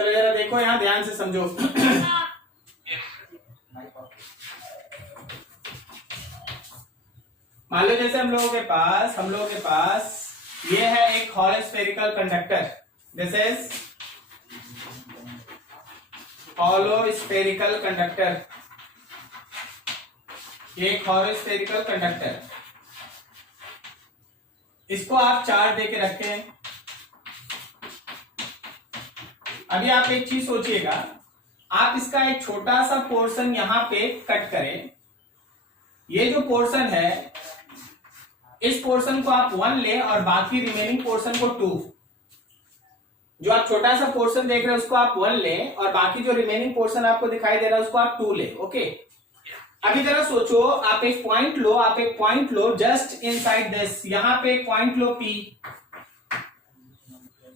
चलो जरा देखो, यहाँ ध्यान से समझो। मान लो जैसे हम लोगों के पास ये है एक hollow spherical conductor, this is hollow spherical conductor, ये एक हॉलो स्फेरिकल कंडक्टर, इसको आप चार्ज देके रखे हैं। अभी आप एक चीज सोचिएगा, आप इसका एक छोटा सा पोर्शन यहां पे कट करें, ये जो पोर्शन है इस पोर्शन को आप 1 ले और बाकी रिमेनिंग पोर्शन को 2, जो आप छोटा सा पोर्शन देख रहे हैं उसको आप 1 ले और बाकी जो रिमेनिंग पोर्शन आपको दिखाई दे रहा है उसको आप 2 ले। ओके, अभी जरा सोचो, आप एक point low just inside this, यहां पे एक पॉइंट लो P,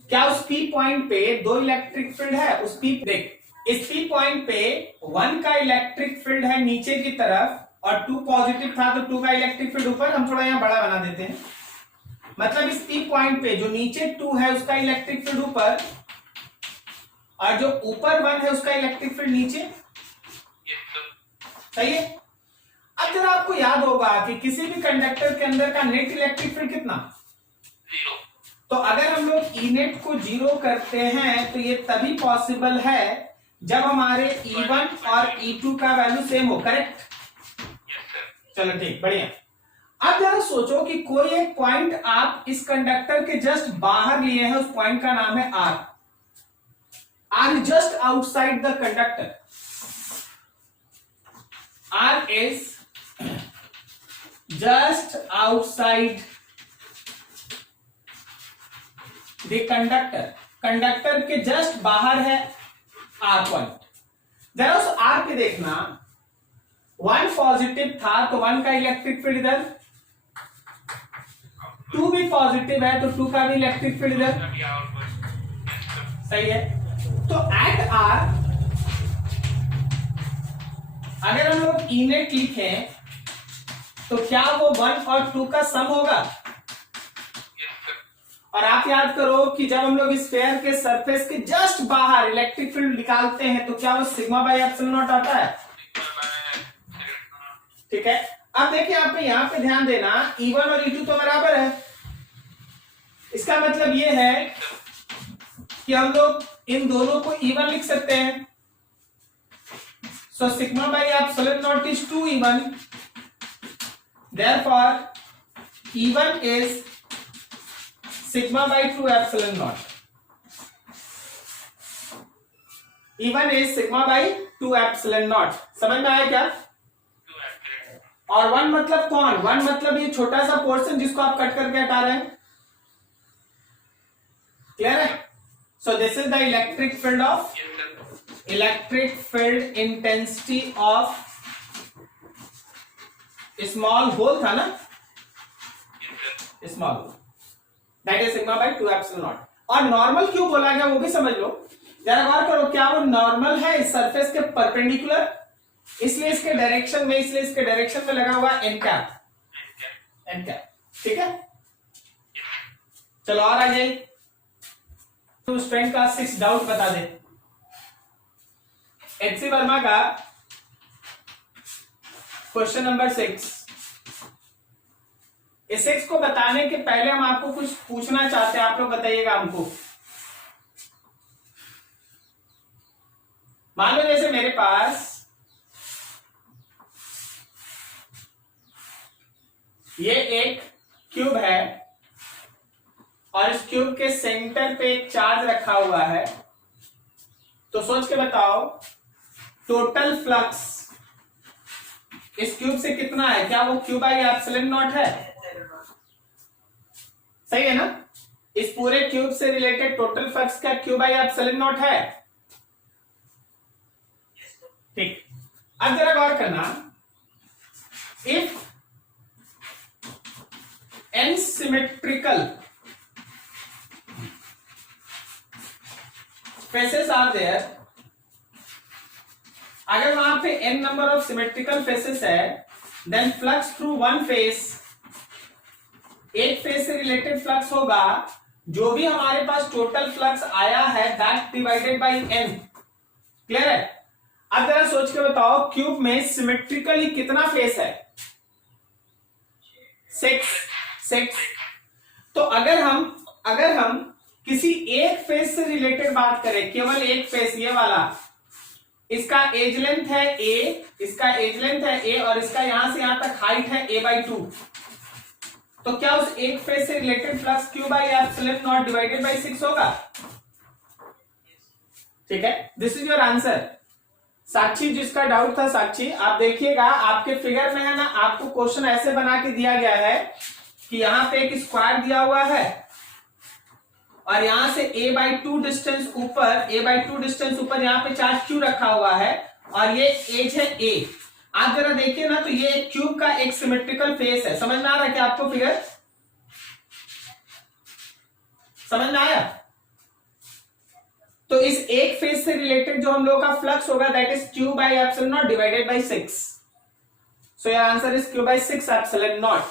क्या उस P पॉइंट पे 2 इलेक्ट्रिक फील्ड है? उस P देख, इस P पॉइंट पे 1 का इलेक्ट्रिक फील्ड है नीचे की तरफ और 2 पॉजिटिव था तो 2 का इलेक्ट्रिक फील्ड ऊपर। हम थोड़ा यहां बड़ा बना देते हैं, मतलब इस P पॉइंट पे जो नीचे 2 है उसका इलेक्ट्रिक फील्ड ऊपर और जो ऊपर 1 है उसका इलेक्ट्रिक फील्ड नीचे। सही है। अब जरा आपको याद होगा कि किसी भी कंडक्टर के अंदर का नेट इलेक्ट्रिक फील्ड कितना? 0। तो अगर हम लोग ई नेट को 0 करते हैं तो ये तभी पॉसिबल है जब हमारे E1 और E2 का वैल्यू सेम हो। करेक्ट? चलो ठीक, बढ़िया। अब जरा सोचो कि कोई एक पॉइंट आप इस कंडक्टर के जस्ट बाहर लिए हैं, उस पॉइंट का नाम है R। R just outside the conductor, R is just outside the conductor, conductor के जस्ट बाहर है R पॉइंट। जरा उस R पे देखना, 1 पॉजिटिव था तो 1 का इलेक्ट्रिक फील्ड इधर, 2 भी पॉजिटिव है तो 2 का भी इलेक्ट्रिक फील्ड इधर। सही है। तो एट R अगर हम लोग ई नेट लिखें तो क्या वो 1 और 2 का सम होगा? और आप याद करो कि जब हम लोग इस स्फीयर के सरफेस के जस्ट बाहर इलेक्ट्रिक फील्ड निकालते हैं तो क्या वो सिग्मा बाई एप्सिलॉन नॉट आता है? ठीक है। अब देखिए, आप यहां पे ध्यान देना, E1 और E2 तो बराबर है, इसका मतलब ये है कि हम लोग इन दोनों को E1 लिख सकते हैं। So sigma by epsilon naught is 2 E1. Therefore, E1 is sigma by 2 epsilon naught. E1 is sigma by 2 epsilon naught. समझ में आया क्या? और 1 मतलब कौन? 1 मतलब ये छोटा सा पोर्शन जिसको आप कट करके हटा रहे हैं। क्लियर है? So this is the electric field intensity of small hole था ना, small hole, that is sigma by 2 epsilon naught। और नॉर्मल क्यों बोला गया वो भी समझ लो। जरा गौर करो, क्या वो नॉर्मल है इस सरफेस के परपेंडिकुलर? इसलिए इसके डायरेक्शन में लगा हुआ एन कैप। ठीक है, चलो और आ जाइए। तो स्टूडेंट का 6 डाउट बता दे। एचसी वर्मा का क्वेश्चन नंबर 6। इस 6 को बताने के पहले हम आपको कुछ पूछना चाहते हैं, आप लोग बताइएगा हमको। मान लो जैसे मेरे पास ये एक क्यूब है और इस क्यूब के सेंटर पे एक चार्ज रखा हुआ है, तो सोच के बताओ टोटल फ्लक्स इस क्यूब से कितना है? क्या वो क्यूब बाई एप्सिलॉन नॉट है? सही है ना? इस पूरे क्यूब से रिलेटेड टोटल फ्लक्स का क्यूब बाई एप्सिलॉन नॉट है। ठीक, अब जरा गौर करना, if n symmetrical faces are there, अगर वहां पे n number of symmetrical faces है, then flux through one face, एक फेस से रिलेटेड फ्लक्स होगा जो भी हमारे पास टोटल फ्लक्स आया है that divided by n। Clear है? अब जरा सोच के बताओ क्यूब में सिमेट्रिकली कितना फेस है? 6। तो अगर हम किसी एक फेस से रिलेटेड बात करें, केवल एक फेस ये वाला, इसका एज लेंथ है a, और इसका यहां से यहां तक हाइट है a/2, तो क्या उस एक फेस से related flux q by epsilon naught divided by 6 होगा? ठीक है, दिस इज योर आंसर। साक्षी, जिसका डाउट था, साक्षी आप देखिएगा आपके फिगर में है ना, आपको क्वेश्चन ऐसे बना के दिया गया है कि यहां पे एक स्क्वायर दिया हुआ है और यहां से a/2 डिस्टेंस ऊपर यहां पे चार्ज q रखा हुआ है और ये एज है a। आप जरा देखिए ना, तो ये एक क्यूब का एक सिमेट्रिकल फेस है। समझ में आ रहा है क्या आपको? फिगर समझ में आया? तो इस एक फेस से रिलेटेड जो हम लोग का फ्लक्स होगा that is q by epsilon naught divided by 6। So your answer is q by 6 epsilon not.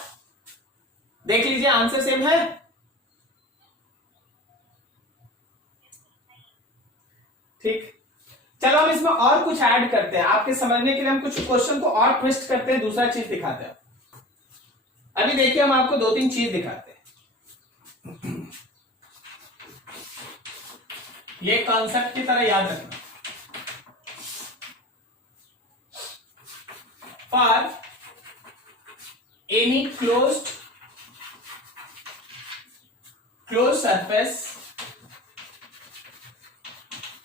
देख लीजिए आंसर सेम है। ठीक, चलो हम इसमें और कुछ ऐड करते हैं आपके समझने के लिए। हम कुछ क्वेश्चन को और ट्विस्ट करते हैं, दूसरा चीज दिखाते हैं। अभी देखिए हम आपको 2-3 चीज दिखाते हैं। ये कॉन्सेप्ट की तरह याद रखना। For any closed surface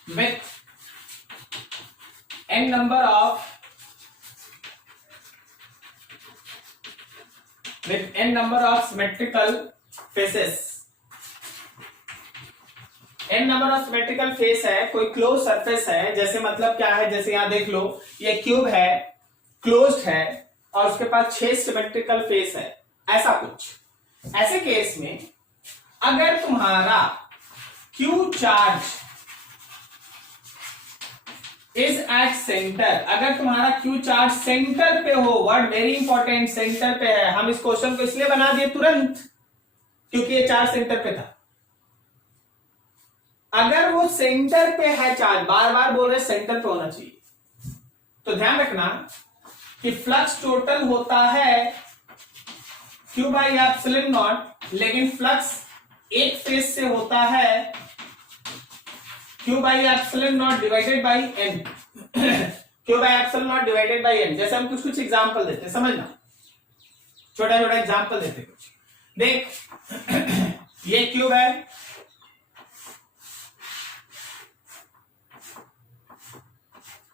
with n number of symmetrical faces, n number of symmetrical face है, कोई क्लोज सरफेस है, जैसे मतलब क्या है, जैसे यहां देख लो ये क्यूब है, क्लोज्ड है और उसके पास 6 सिमेट्रिकल फेस है, ऐसा कुछ। ऐसे केस में अगर तुम्हारा Q charge is at centre, अगर तुम्हारा Q चार्ज सेंटर पे हो, वर्ड वेरी इंपॉर्टेंट, सेंटर पे है। हम इस क्वेश्चन को इसलिए बना दिए तुरंत क्योंकि ये चार्ज सेंटर पे था। अगर वो सेंटर पे है चार्ज, बार बार बोल रहे सेंटर पे होना चाहिए, तो ध्यान रखना कि फ्लक्स टोटल होता है Q बाई एप्सिलॉन नॉट, लेकिन फ्लक्स एक फेस से होता है Q by epsilon naught divided by n। Q by epsilon naught divided by n। जैसे हम कुछ एग्जांपल देते हैं, समझना, छोटा एग्जांपल देते कुछ। देख ये क्यूब है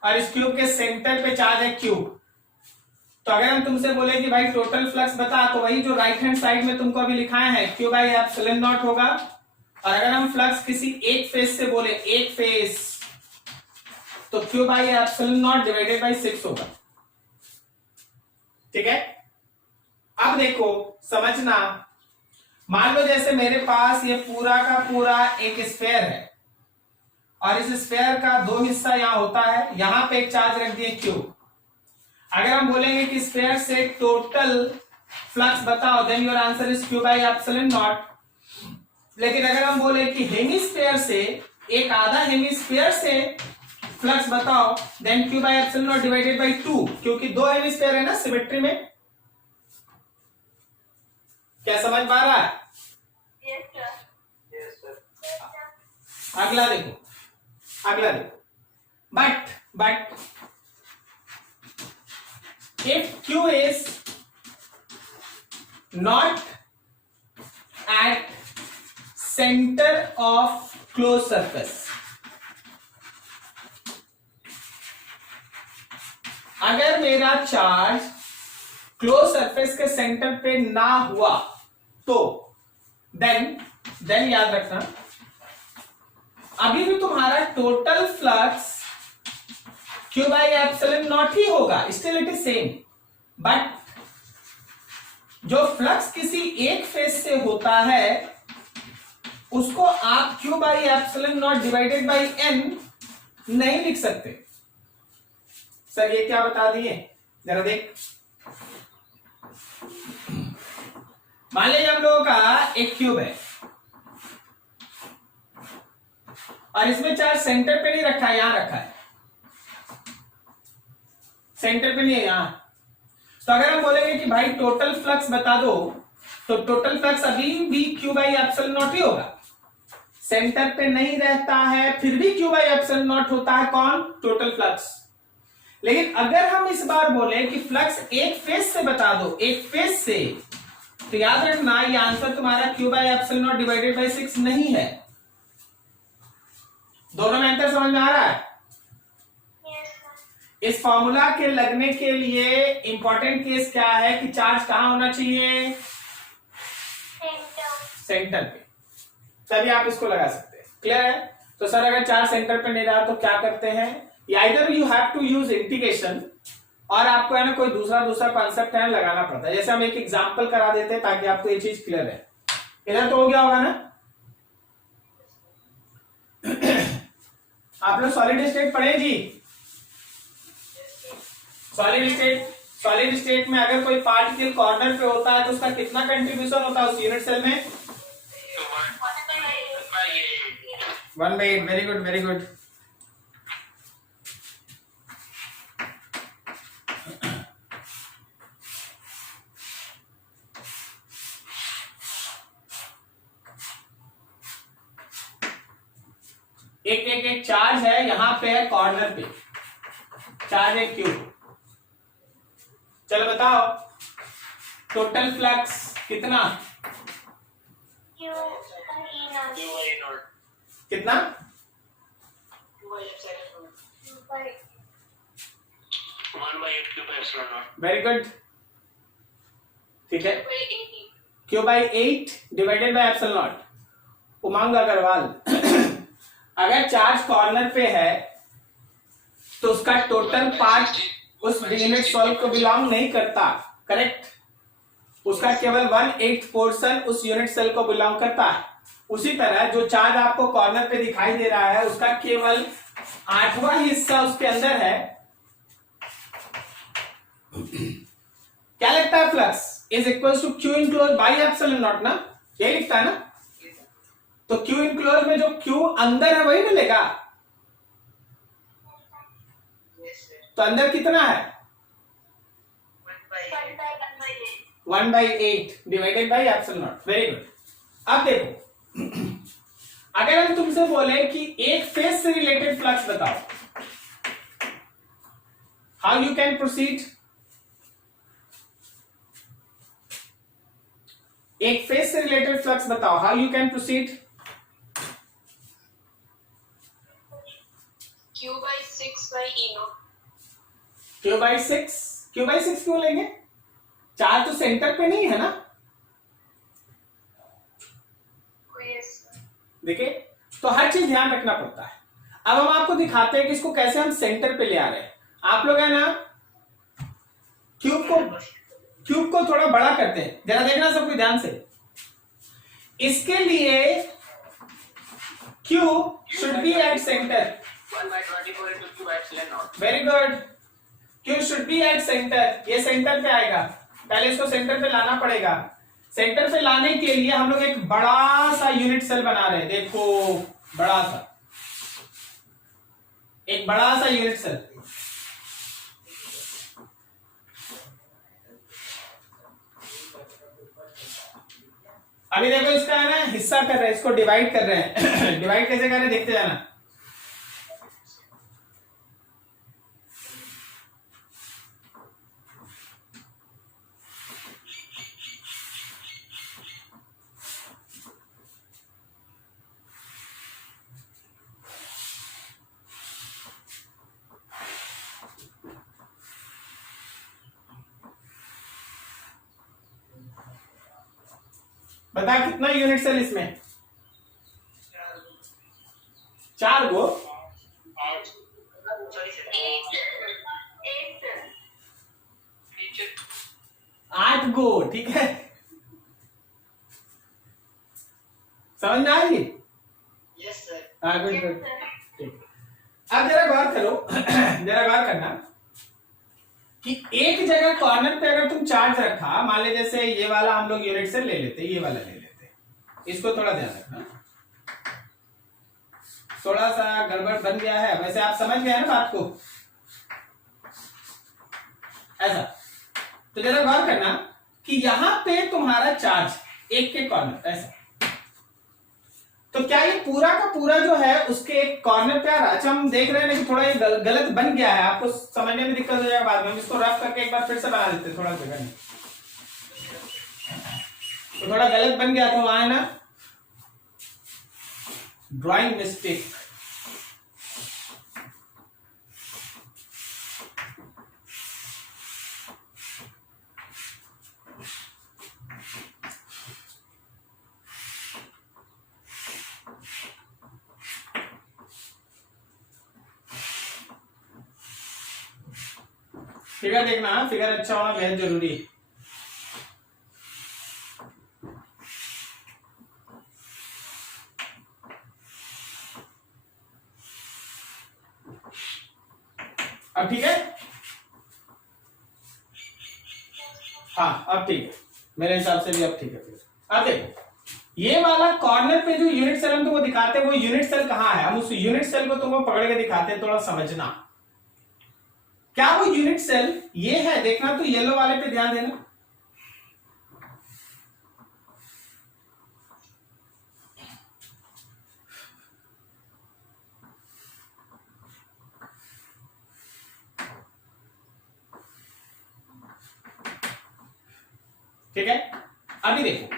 और इस क्यूब के सेंटर पे चार्ज है Q। तो अगर हम तुमसे बोले कि भाई टोटल फ्लक्स बता, तो वही जो राइट हैंड साइड में तुमको अभी लिखाए हैं Q बाई एप्सिलॉन नॉट होगा। और अगर हम फ्लक्स किसी एक फेस से बोले, एक फेस, तो Q by epsilon naught divided by 6 होगा। ठीक है, अब देखो समझना, मान लो जैसे मेरे पास ये पूरा का पूरा एक स्फीयर है और इस स्फीयर का 2 हिस्सा यहां होता है, यहां पे एक चार्ज रख दिए Q। अगर हम बोलेंगे कि स्फीयर से टोटल फ्लक्स बताओ, then your answer is Q by epsilon naught. लेकिन अगर हम बोले कि हेमिस्फीयर से, एक आधा हेमिस्फीयर से फ्लक्स बताओ, then Q by epsilon naught divided by 2, क्योंकि 2 हेमिस्फीयर है ना सिमेट्री में। क्या समझ पा रहा है? yes, sir. अगला देखो, but if Q is not at center of closed surface, अगर मेरा चार्ज क्लोज सरफेस के सेंटर पे ना हुआ तो देन याद रखना, अभी भी तुम्हारा total flux Q by epsilon naught ही होगा, still it is same. But जो फ्लक्स किसी एक फेस से होता है उसको आप Q by epsilon naught divided by n नहीं लिख सकते। सर ये क्या बता दिए, जरा देख। मान लीजिए हम लोगों का एक क्यूब है और इसमें चार्ज सेंटर पे नहीं रखा है, यहां रखा है, सेंटर पे नहीं है, यहां। तो अगर हम बोलेंगे कि भाई टोटल फ्लक्स बता दो, तो टोटल फ्लक्स अभी भी Q बाई एप्सिलॉन नॉट ही होगा, सेंटर पे नहीं रहता है, फिर भी Q बाई एप्सिलॉन नॉट होता है, कौन? Total flux. लेकिन अगर हम इस बार बोले कि फ्लक्स एक फेज से बता दो, एक फेज से, तो याद रखना ये आंसर तुम्हारा Q by epsilon naught divided by 6 नहीं है। दोनों में अंतर समझ में आ रहा है? इस फॉर्मूला के लगने के लिए इंपॉर्टेंट केस क्या है कि चार्ज कहां होना चाहिए? सेंटर पे, तभी आप इसको लगा सकते हैं। क्लियर है? तो सर अगर चार्ज सेंटर पे नहीं रहा तो क्या करते हैं? Either you have to use integration, और आपको है ना कोई दूसरा कॉन्सेप्ट है लगाना पड़ता है। जैसे हम एक एग्जांपल करा देते हैं ताकि आपको ये चीज क्लियर है। इधर तो हो गया होगा ना? आप लोग सॉलिड स्टेट पढ़े जी? सॉलिड स्टेट में अगर कोई पार्टिकल कॉर्नर पे होता है तो उसका कितना कंट्रीब्यूशन होता है उस यूनिट सेल में? 1/8। Very good, very good. एक चार्ज है यहां पे है कॉर्नर पे, चार्ज है Q। चलो बताओ टोटल फ्लक्स कितना? कितना? वेरी गुड, ठीक है। Q by 8 divided by epsilon naught. Umang Agrawal अगर चार्ज कॉर्नर पे है तो उसका टोटल पार्ट उस यूनिट सेल को बिलोंग नहीं करता, करेक्ट? उसका केवल 1/8 पोर्शन उस यूनिट सेल को बिलोंग करता है। उसी तरह जो चार्ज आपको कॉर्नर पे दिखाई दे रहा है उसका केवल 8वां हिस्सा उसके अंदर है। क्या लगता है? Flux is equal to Q enclose by epsilon naught ना, ये लिखता है ना? तो Q इनक्लोज में जो Q अंदर है वही मिलेगा। तो अंदर कितना है? 1/8 divided by epsilon not. Very good. अब देखो अगर हम तुमसे बोले कि एक फेज से रिलेटेड फ्लक्स बताओ, हाउ यू कैन प्रोसीड? एक फेज से रिलेटेड फ्लक्स बताओ, how you can proceed? Q by 6 by E naught। Q by 6 क्यों लेंगे? चार्ज तो सेंटर पे नहीं है ना? देखिए, तो हर चीज ध्यान रखना पड़ता है। अब हम आपको दिखाते हैं कि इसको कैसे हम सेंटर पे ले आ रहे हैं। आप लोग है ना क्यूब को थोड़ा बड़ा करते हैं, जरा देखना सब कुछ ध्यान से। इसके लिए Q should be at center। 1/24 into Q epsilon naught। Very good. Q should be at center। ये सेंटर पे आएगा, पहले इसको सेंटर पे लाना पड़ेगा। सेंटर पे लाने के लिए हम लोग एक बड़ा सा यूनिट सेल बना रहे हैं। देखो बड़ा सा, एक बड़ा सा यूनिट सेल। अभी देखो इसका है ना हिस्सा कर रहे हैं, इसको डिवाइड कर रहे हैं। डिवाइड कैसे कर रहे हैं देखते जाना। बता कितना यूनिट सेल इसमें? 4 गो। 8 गो, ठीक है। समझ में आ रही? Yes sir. हाँ गुड गुड। अब जरा गौर करो, जरा गौर करना कि एक जगह कॉर्नर पे अगर तुम चार्ज रखा, मान ले जैसे ये वाला हम लोग यूनिट सेल ले लेते, ये वाला ले लेते, इसको थोड़ा ध्यान रखना। थोड़ा सा गड़बड़ बन गया है, वैसे आप समझ गए ना बात को, ऐसा। तो जरा गौर करना कि यहां पे तुम्हारा चार्ज एक के कॉर्नर ऐसा, तो क्या ये पूरा का पूरा जो है उसके एक कॉर्नर पे आ रहा है? अच्छा हम देख रहे हैं कि थोड़ा ये गलत बन गया है, आपको समझने में दिक्कत हो जाएगा बाद में, हम इसको रफ करके एक बार फिर से बना देते हैं, थोड़ा जगह नहीं तो थोड़ा गलत बन गया, तो वहां है ना ड्राइंग मिस्टेक। फिगर देखना, फिगर अच्छा होना बेहद जरूरी है। अब ठीक है, हाँ अब ठीक है, मेरे हिसाब से भी अब ठीक है। अब देखो ये वाला कॉर्नर पे जो यूनिट सेल हम तुमको दिखाते हैं वो यूनिट सेल कहाँ है, हम उस यूनिट सेल को तुमको पकड़ के दिखाते हैं, थोड़ा समझना। क्या वो यूनिट सेल ये है, देखना, तो येलो वाले पे ध्यान देना। ठीक है, अभी देखो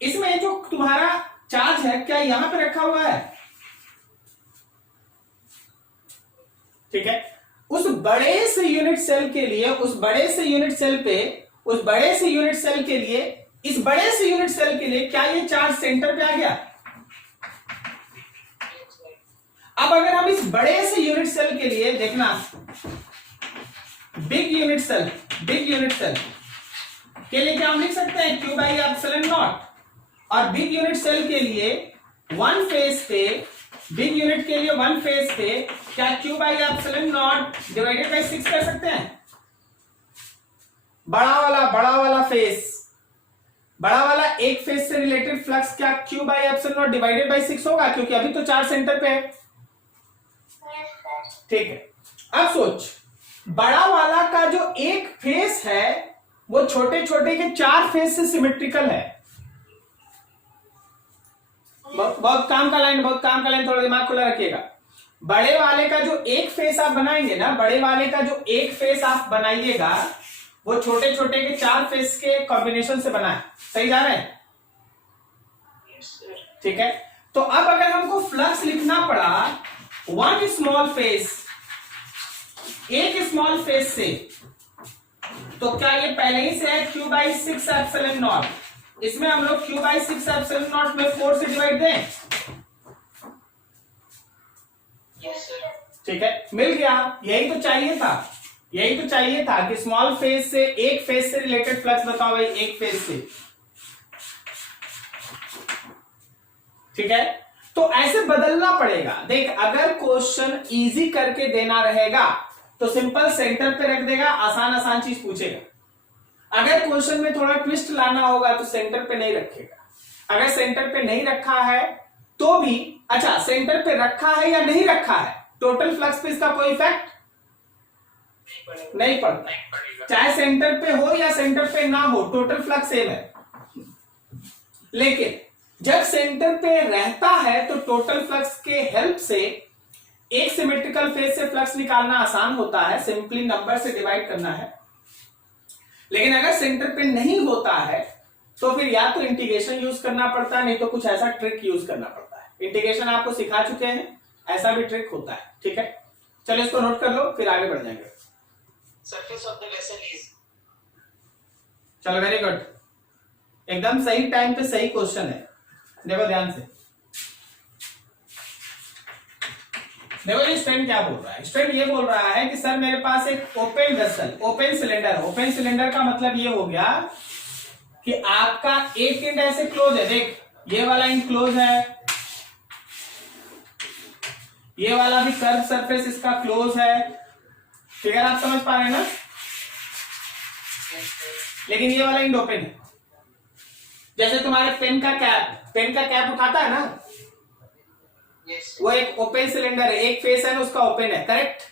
इसमें जो तुम्हारा चार्ज है क्या यहां पे रखा हुआ है? ठीक है, उस बड़े से यूनिट सेल के लिए, उस बड़े से यूनिट सेल पे, उस बड़े से यूनिट सेल के लिए, इस बड़े से यूनिट सेल के लिए क्या ये चार्ज सेंटर पे आ गया? अब अगर हम इस बड़े से यूनिट सेल के लिए देखना, बिग यूनिट सेल के लिए क्या हम लिख सकते हैं Q बाई एप्सिलॉन नॉट, और बिग यूनिट सेल के लिए वन फेज पे, बिग यूनिट के लिए वन फेज पे क्या Q by epsilon naught divided by 6 कर सकते हैं? बड़ा वाला फेज, बड़ा वाला एक फेज से रिलेटेड फ्लक्स क्या Q by epsilon naught divided by 6 होगा, क्योंकि अभी तो चार्ज सेंटर पे है। ठीक है, अब सोच बड़ा वाला का जो एक फेस है वो छोटे छोटे के 4 फेस से सिमेट्रिकल है। बहुत काम का लाइन, थोड़ा दिमाग खुला रखिएगा। बड़े वाले का जो एक फेस आप बनाएंगे ना, बड़े वाले का जो एक फेस आप बनाइएगा वो छोटे छोटे के 4 फेस के कॉम्बिनेशन से बना है। सही जा रहे हैं? ठीक है, तो अब अगर हमको फ्लक्स लिखना पड़ा वन स्मॉल फेस, एक स्मॉल फेस से, तो क्या ये पहले ही से है Q बाई 6 एप्सिलॉन नॉट, इसमें हम लोग Q बाई 6 एप्सिलॉन नॉट में 4 से डिवाइड दें। ठीक है, मिल गया, यही तो चाहिए था, कि स्मॉल फेज से एक फेज से रिलेटेड फ्लक्स बताओ भाई, एक फेज से। ठीक है, तो ऐसे बदलना पड़ेगा। देख अगर क्वेश्चन इजी करके देना रहेगा तो सिंपल सेंटर पे रख देगा, आसान चीज पूछेगा। अगर क्वेश्चन में थोड़ा ट्विस्ट लाना होगा तो सेंटर पे नहीं रखेगा। अगर सेंटर पे नहीं रखा है तो भी, अच्छा सेंटर पे रखा है या नहीं रखा है, टोटल फ्लक्स पे इसका कोई इफेक्ट नहीं पड़ता। चाहे सेंटर पे हो या सेंटर पे ना हो, टोटल फ्लक्स सेम है। लेकिन जब सेंटर पे रहता है तो टोटल फ्लक्स के हेल्प से एक सिमेट्रिकल फेज से फ्लक्स निकालना आसान होता है, सिंपली नंबर से डिवाइड करना है। लेकिन अगर सेंटर पे नहीं होता है तो फिर या तो इंटीग्रेशन यूज करना पड़ता है, नहीं तो कुछ ऐसा ट्रिक यूज करना पड़ता है। इंटीग्रेशन आपको सिखा चुके हैं, ऐसा भी ट्रिक होता है। ठीक है, चलो इसको नोट कर लो, फिर आगे बढ़ जाएंगे। Surface of the vessel is, चलो वेरी गुड, एकदम सही टाइम पे सही क्वेश्चन है। देखो ध्यान से, देखो ये स्टूडेंट क्या बोल रहा है। स्टूडेंट ये बोल रहा है कि सर मेरे पास एक open vessel, open cylinder, open cylinder का मतलब ये हो गया कि आपका एक एंड ऐसे क्लोज है। देख ये वाला एंड क्लोज है, ये वाला भी कर्व सरफेस इसका क्लोज है। फिगर आप समझ पा रहे हैं ना? लेकिन ये वाला एंड ओपन है। जैसे तुम्हारे पेन का कैप उठाता है ना, Yes. वो एक ओपन सिलेंडर है, एक फेस है ना उसका ओपन है, करेक्ट।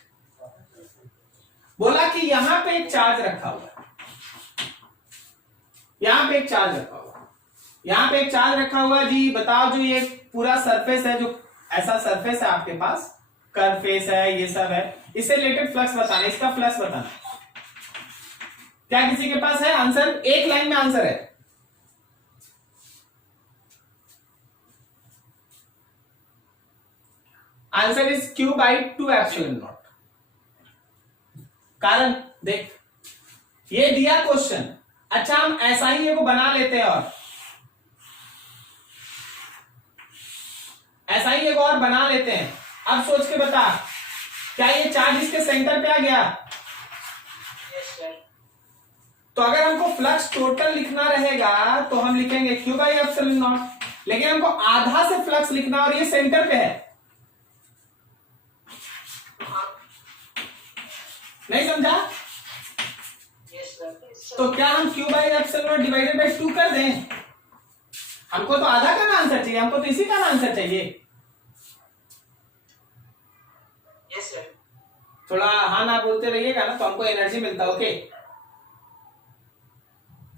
बोला कि यहां पे एक चार्ज रखा हुआ है, यहां पे एक चार्ज रखा हुआ है, यहां पे एक चार्ज रखा हुआ है जी। बताओ जो ये पूरा सरफेस है, जो ऐसा सरफेस है आपके पास, कर्व फेस है, ये सब है, इससे रिलेटेड फ्लक्स बताना, इसका फ्लक्स बताना। क्या किसी के पास है आंसर? एक लाइन में आंसर है। Answer is Q by 2 epsilon not. कारण देख, ये दिया क्वेश्चन, अच्छा हम ऐसा ही ये को बना लेते हैं, और ऐसा ही एक और बना लेते हैं। अब सोच के बता, क्या ये चार्ज इसके सेंटर पे आ गया? Yes, sir. तो अगर हमको फ्लक्स टोटल लिखना रहेगा तो हम लिखेंगे क्यू बाई एप्सिलॉन नॉट, लेकिन हमको आधा से फ्लक्स लिखना और ये सेंटर पे है, नहीं समझा? Yes, sir. तो क्या हम Q by epsilon naught divided by 2 कर दें? हमको तो आधा का ना आंसर चाहिए, हमको तो इसी का ना आंसर चाहिए। Yes, sir. थोड़ा हाँ ना बोलते रहिएगा ना तो हमको एनर्जी मिलता है। ओके,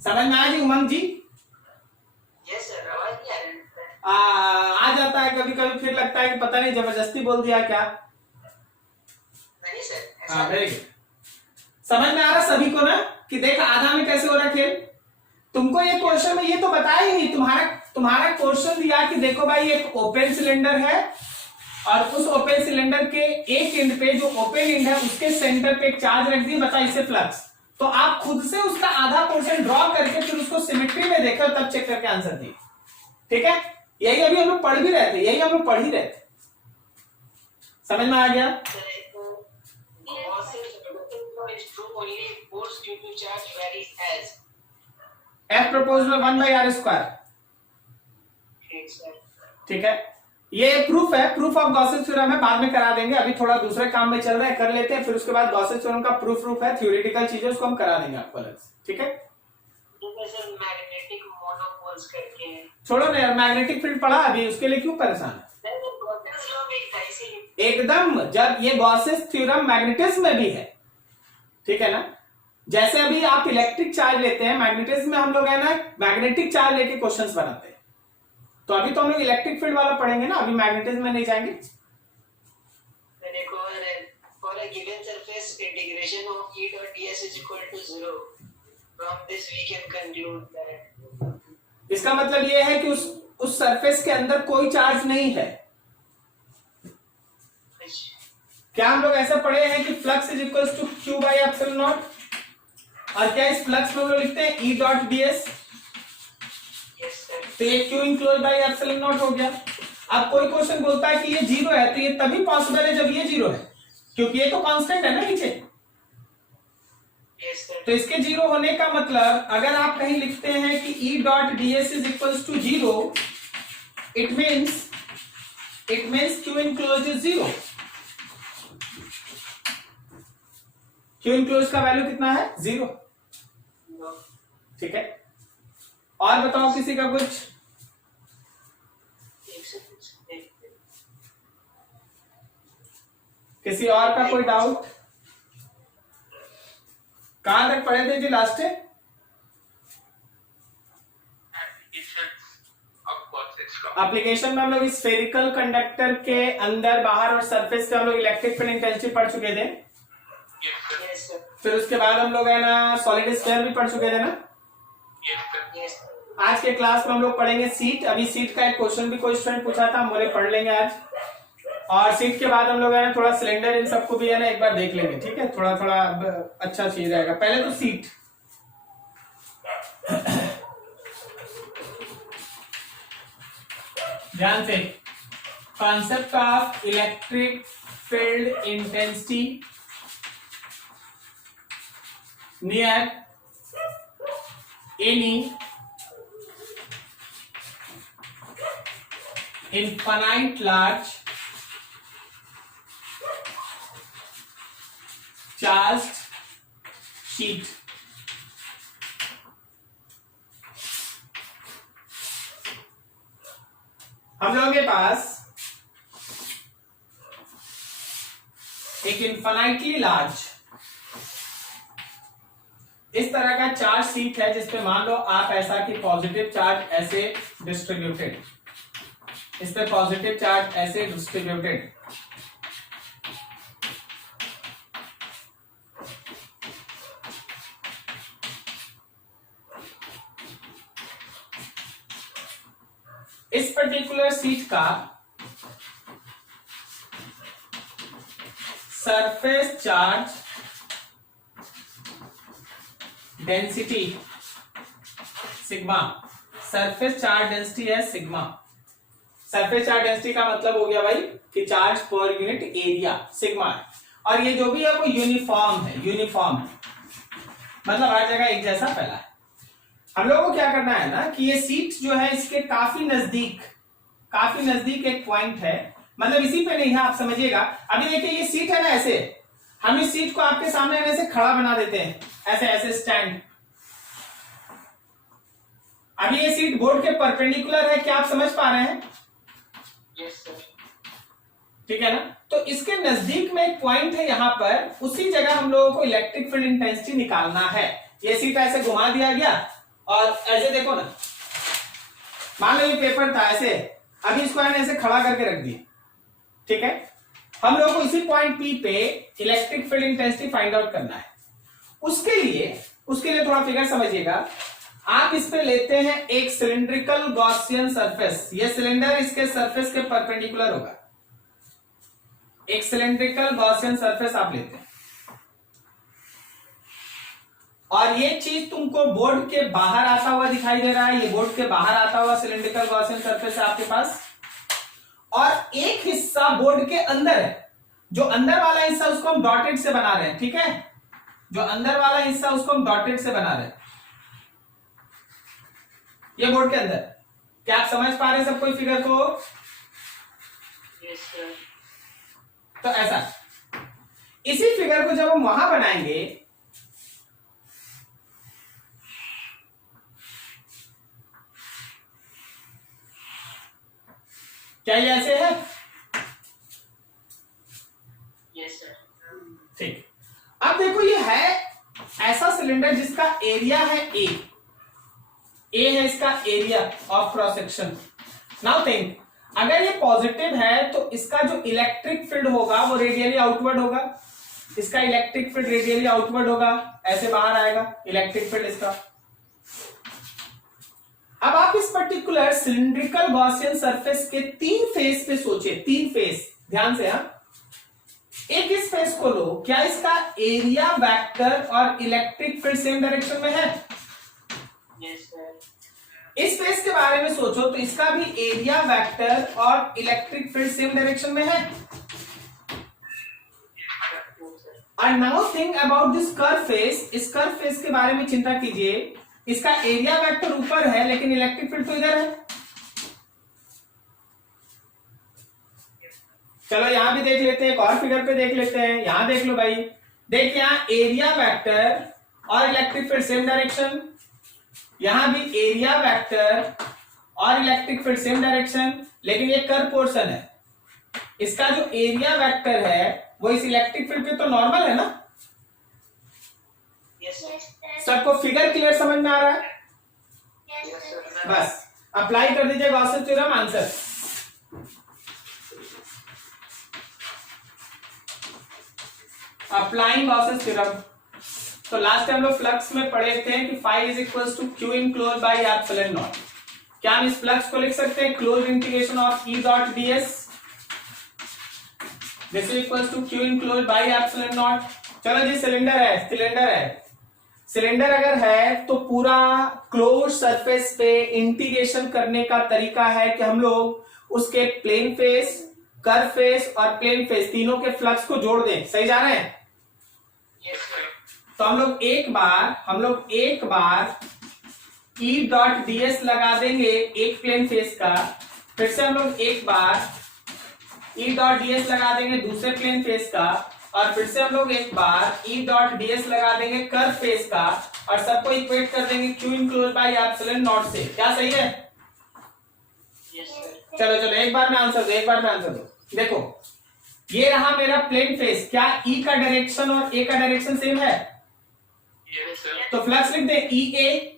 समझ में आया जी उमंग जी? Yes, sir. आवाज नहीं आ रही है? आ जाता है कभी कभी, फिर लगता है कि पता नहीं जबरदस्ती बोल दिया क्या। नहीं सर, ऐसा हाँ वेरी गुड। समझ में आ रहा सभी को ना कि देख आधा में कैसे हो रहा खेल। तुमको ये क्वेश्चन में ये तो बताया ही नहीं, तुम्हारा क्वेश्चन दिया कि देखो भाई एक ओपन सिलेंडर है और उस ओपन सिलेंडर के एक एंड पे जो ओपन एंड है उसके सेंटर पे एक चार्ज रख दिया, बता इससे फ्लक्स। तो आप खुद से उसका आधा पोर्शन ड्रॉ करके फिर उसको सिमेट्री में देखो, तब चेक करके आंसर दिए। ठीक है, यही अभी हम लोग पढ़ भी रहे थे, यही हम लोग पढ़ ही रहे थे। समझ में आ गया? F proportional 1/r²। ठीक है, ये प्रूफ है, प्रूफ ऑफ गॉसेस थ्योरम है, बाद में करा देंगे, अभी थोड़ा दूसरे काम में चल रहा है, कर लेते हैं, फिर उसके बाद गॉसेस थ्योरम का प्रूफ है, थ्योरेटिकल चीजें उसको हम करा देंगे आपको अलग से। ठीक है, मैग्नेटिक मोनोपोल्स करके छोड़ो ना यार, मैग्नेटिक फील्ड पढ़ा अभी, उसके लिए क्यों परेशान है? एकदम, जब ये गॉसेस थ्योरम मैग्नेटिज्म में भी है, ठीक है ना। जैसे अभी आप इलेक्ट्रिक चार्ज लेते हैं, मैग्नेटिज्म में हम लोग है ना मैग्नेटिक चार्ज लेके क्वेश्चंस बनाते हैं, तो अभी तो हम लोग इलेक्ट्रिक फील्ड वाला पढ़ेंगे ना, अभी मैग्नेटिज्म में नहीं जाएंगे। देखो, for a given surface integration of E dot ds is equal to 0. From this we can conclude that इसका मतलब ये है कि उस सरफेस के अंदर कोई चार्ज नहीं है। क्या हम लोग ऐसा पढ़े हैं कि flux is equal to Q by epsilon naught, और क्या इस फ्लक्स में हम लोग लिखते हैं E डॉट ds, तो ये Q enclose by epsilon not हो गया। अब कोई क्वेश्चन बोलता है कि ये जीरो है, तो ये तभी पॉसिबल है जब ये जीरो है, क्योंकि ये तो कांस्टेंट है ना नीचे। तो इसके जीरो होने का मतलब, अगर आप कहीं लिखते हैं कि E dot ds is equal to zero, it means Q enclose is zero. Q enclose का वैल्यू कितना है? 0। ठीक है, और बताओ किसी का कुछ? किसी और का कोई डाउट? कहां तक पढ़े थे जी लास्ट? एप्लीकेशन में हम लोग स्फेरिकल कंडक्टर के अंदर बाहर और सरफेस पे हम लोग इलेक्ट्रिक फील्ड इंटेंसिटी पढ़ चुके थे। फिर उसके बाद हम लोग है ना सॉलिड स्फीयर भी पढ़ चुके थे ना। आज के क्लास में हम लोग पढ़ेंगे सीट। अभी सीट का एक क्वेश्चन भी कोई स्टूडेंट पूछा था, हम बोले पढ़ लेंगे आज। और सीट के बाद हम लोग है ना थोड़ा सिलेंडर इन सबको भी है ना एक बार देख लेंगे। ठीक है, थोड़ा थोड़ा अच्छा चीज रहेगा। पहले तो सीट। ध्यान से, concept of electric field intensity near any infinite large charged sheet। हम लोगों के पास एक इन्फिनाइटली लार्ज इस तरह का चार्ज सीट है जिसपे मान लो आप ऐसा कि पॉजिटिव चार्ज ऐसे डिस्ट्रीब्यूटेड, इस पे पॉजिटिव चार्ज ऐसे डिस्ट्रीब्यूटेड, इस पर्टिकुलर सीट का surface charge density sigma, surface charge density है सिग्मा। सरफेस चार्ज डेंसिटी का मतलब हो गया भाई कि charge per unit area sigma है, और ये जो भी है वो यूनिफॉर्म है, यूनिफॉर्म है मतलब हर जगह एक जैसा फैला है। हम लोगों को क्या करना है ना कि ये सीट जो है इसके काफी नजदीक एक पॉइंट है, मतलब इसी पे नहीं है, आप समझिएगा। अभी देखिए ये सीट है ना, ऐसे हम इस सीट को आपके सामने ऐसे खड़ा बना देते हैं, ऐसे ऐसे स्टैंड। अभी ये सीट बोर्ड के परपेंडिकुलर है, क्या आप समझ पा रहे हैं? Yes sir. ठीक है ना। तो इसके नजदीक में एक पॉइंट है यहां पर, उसी जगह हम लोगों को इलेक्ट्रिक फील्ड इंटेंसिटी निकालना है। ये सीट ऐसे घुमा दिया गया और ऐसे देखो ना, मान लो ये पेपर था ऐसे, अभी इसको ऐसे खड़ा करके रख दिया, ठीक है। हम लोगों को इसी पॉइंट पी पे electric field intensity find out करना है। उसके लिए थोड़ा फिगर समझिएगा। आप इस पे लेते हैं एक सिलिंड्रिकल गॉसियन सरफेस, ये सिलेंडर इसके सरफेस के परपेंडिकुलर होगा, एक सिलिंड्रिकल गॉसियन सरफेस आप लेते हैं, और ये चीज तुमको बोर्ड के बाहर आता हुआ दिखाई दे रहा है, ये बोर्ड के बाहर आता हुआ सिलिंड्रिकल गॉसियन सरफेस है आपके पास, और एक हिस्सा बोर्ड के अंदर है, जो अंदर वाला हिस्सा उसको हम डॉटेड से बना रहे हैं, ठीक है, जो अंदर वाला हिस्सा उसको हम डॉटेड से बना रहे हैं, ये बोर्ड के अंदर। क्या आप समझ पा रहे हैं सब कोई फिगर को? Yes sir. तो ऐसा इसी फिगर को जब हम वहां बनाएंगे, क्या ये ऐसे है? Yes sir. ठीक। अब देखो ये है ऐसा सिलेंडर जिसका एरिया है ए है इसका area of cross section. Now think, अगर ये पॉजिटिव है तो इसका जो इलेक्ट्रिक फील्ड होगा वो रेडियली आउटवर्ड होगा, इसका इलेक्ट्रिक फील्ड रेडियली आउटवर्ड होगा, ऐसे बाहर आएगा इलेक्ट्रिक फील्ड इसका। अब आप इस पर्टिकुलर सिलिंड्रिकल गॉसियन सरफेस के 3 फेस पे सोचिए, 3 फेस, ध्यान से। एक इस फेस को लो, क्या इसका एरिया वेक्टर और इलेक्ट्रिक फील्ड सेम डायरेक्शन में है? Yes sir. इस फेस के बारे में सोचो तो इसका भी एरिया वेक्टर और इलेक्ट्रिक फील्ड सेम डायरेक्शन में है। And now think about this curve face, इस कर्व फेस के बारे में चिंता कीजिए, इसका एरिया वेक्टर ऊपर है लेकिन इलेक्ट्रिक फील्ड तो इधर है। चलो यहां भी देख लेते हैं, एक और फिगर पे देख लेते हैं, यहां देख लो भाई, देख यहां एरिया वेक्टर और इलेक्ट्रिक फील्ड सेम डायरेक्शन, यहां भी एरिया वेक्टर और इलेक्ट्रिक फील्ड सेम डायरेक्शन, लेकिन ये कर्व पोर्शन है, इसका जो एरिया वेक्टर है वो इस इलेक्ट्रिक फील्ड पे तो नॉर्मल है ना। Yes sir. सबको फिगर क्लियर समझ में आ रहा है? Yes sir. बस अप्लाई कर दीजिए Gaussian theorem, answer. Applying Gaussian theorem. तो लास्ट टाइम लोग फ्लक्स में पढ़े थे कि phi is equals to Q enclose by epsilon naught. क्या हम इस फ्लक्स को लिख सकते हैं close integration of E dot ds, this is equals to Q enclose by epsilon naught. चलो जी, सिलेंडर अगर है तो पूरा क्लोज सरफेस पे इंटीग्रेशन करने का तरीका है कि हम लोग उसके प्लेन फेस, कर्व फेस और प्लेन फेस तीनों के फ्लक्स को जोड़ दें। सही जा रहे हैं? Yes sir. तो हम लोग एक बार ई डॉट डीएस लगा देंगे एक प्लेन फेस का, फिर से हम लोग एक बार ई डॉट डीएस लगा देंगे दूसरे प्लेन फेस का, और फिर से हम लोग एक बार ई डॉट डीएस लगा देंगे कर्व फेस का, और सबको इक्वेट कर देंगे Q enclose by epsilon not से। क्या सही है? Yes sir. चलो एक बार में आंसर दो, देखो ये रहा मेरा प्लेन फेस, क्या ई का डायरेक्शन और ए का डायरेक्शन सेम है? तो फ्लक्स लिख दे ई ए।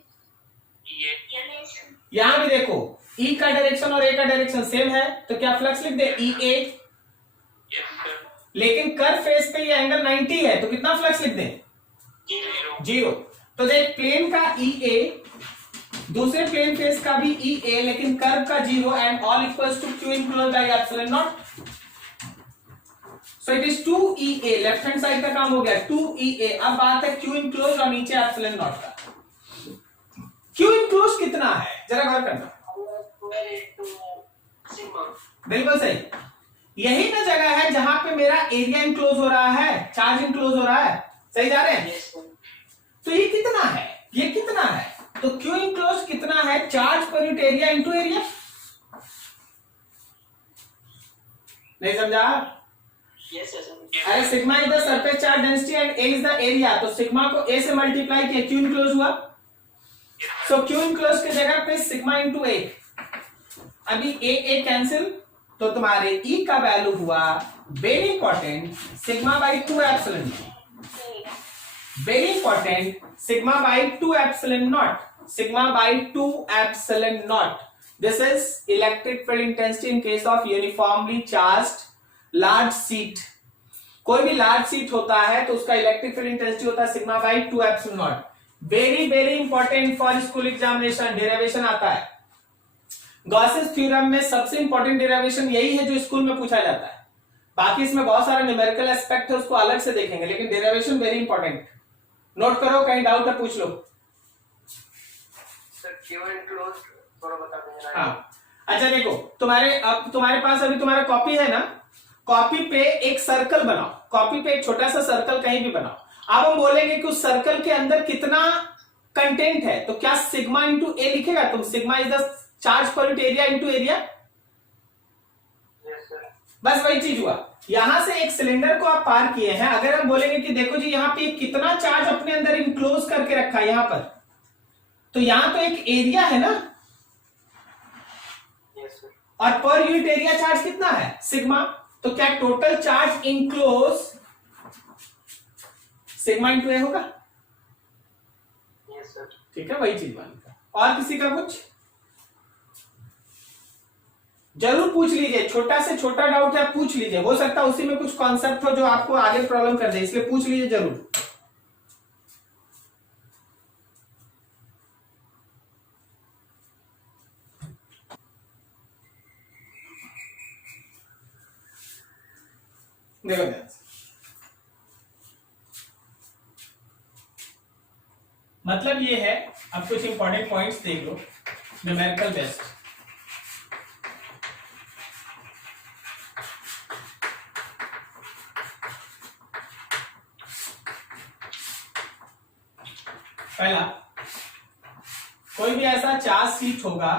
यहां भी देखो ई का डायरेक्शन और ए का डायरेक्शन सेम है, तो क्या फ्लक्स लिख दे ई ए। लेकिन कर्व फेस पे ये एंगल 90 है, तो कितना फ्लक्स लिख दे? 0। तो देख प्लेन का ई ए, दूसरे प्लेन फेस का भी ई ए, लेकिन कर्व का 0 and all equals to Q enclosed by epsilon naught. So it is 2EA, left hand side का काम हो गया 2EA। अब बात है क्यू इनक्लोज और नीचे एप्सिलॉन नॉट का। क्यू इनक्लोज कितना है जरा गौर करना। बिल्कुल सही, यही ना जगह है जहां पे मेरा एरिया इनक्लोज हो रहा है, चार्ज इनक्लोज हो रहा है, सही जा रहे हैं? तो ये कितना है, ये कितना है? तो क्यू इनक्लोज कितना है? Charge per unit area into area. नहीं समझा? अरे sigma is the surface charge density and A is the area, तो सिग्मा को ए से मल्टीप्लाई किया, क्यू इनक्लोज हुआ। सो क्यू इनक्लोज की जगह पे सिग्मा इंटू ए, अभी ए कैंसिल, तो तुम्हारे ई का वैल्यू हुआ very important sigma by 2 epsilon. Very important sigma by 2 epsilon not, sigma by 2 epsilon not. This is electric field intensity in case of uniformly charged large seat. कोई भी large seat होता है तो उसका इलेक्ट्रिक फील्ड इंटेंसिटी होता है sigma by 2 epsilon not. Very very important for school examination, derivation आता है। गॉसेस थ्योरम में सबसे इंपॉर्टेंट डेरिवेशन यही है जो स्कूल में पूछा जाता है। बाकी इसमें बहुत सारा न्यूमेरिकल एस्पेक्ट है, उसको अलग से देखेंगे, लेकिन डेरिवेशन वेरी इंपॉर्टेंट। नोट करो, कहीं डाउट है पूछ लो। सर क्यू इनक्लोज थोड़ा बता देना। हाँ अच्छा देखो, तुम्हारे पास अभी तुम्हारा कॉपी है ना, कॉपी पे एक सर्कल बनाओ, कॉपी पे एक छोटा सा सर्कल कहीं भी बनाओ। अब हम बोलेंगे कि उस सर्कल के अंदर कितना कंटेंट है, तो क्या सिग्मा इंटू ए लिखेगा तुम? Sigma is the charge per unit area into area. बस वही चीज हुआ। यहां से एक सिलेंडर को आप पार किए हैं, अगर हम बोलेंगे कि देखो जी यहाँ पे कितना चार्ज अपने अंदर इंक्लोज करके रखा है यहां पर, तो यहां तो एक एरिया है ना, और पर यूनिट एरिया चार्ज कितना है? सिग्मा। तो क्या total charge enclose sigma into A होगा? ठीक है, वही चीज मानेगा। और किसी का कुछ जरूर पूछ लीजिए, छोटा से छोटा डाउट है पूछ लीजिए, हो सकता है उसी में कुछ कॉन्सेप्ट हो जो आपको आगे प्रॉब्लम कर दे, इसलिए पूछ लीजिए जरूर। देखो मतलब ये है, अब कुछ इंपॉर्टेंट पॉइंट्स देख लो न्यूमेरिकल बेस्ड। पहला, कोई भी ऐसा चार्ज सीट होगा,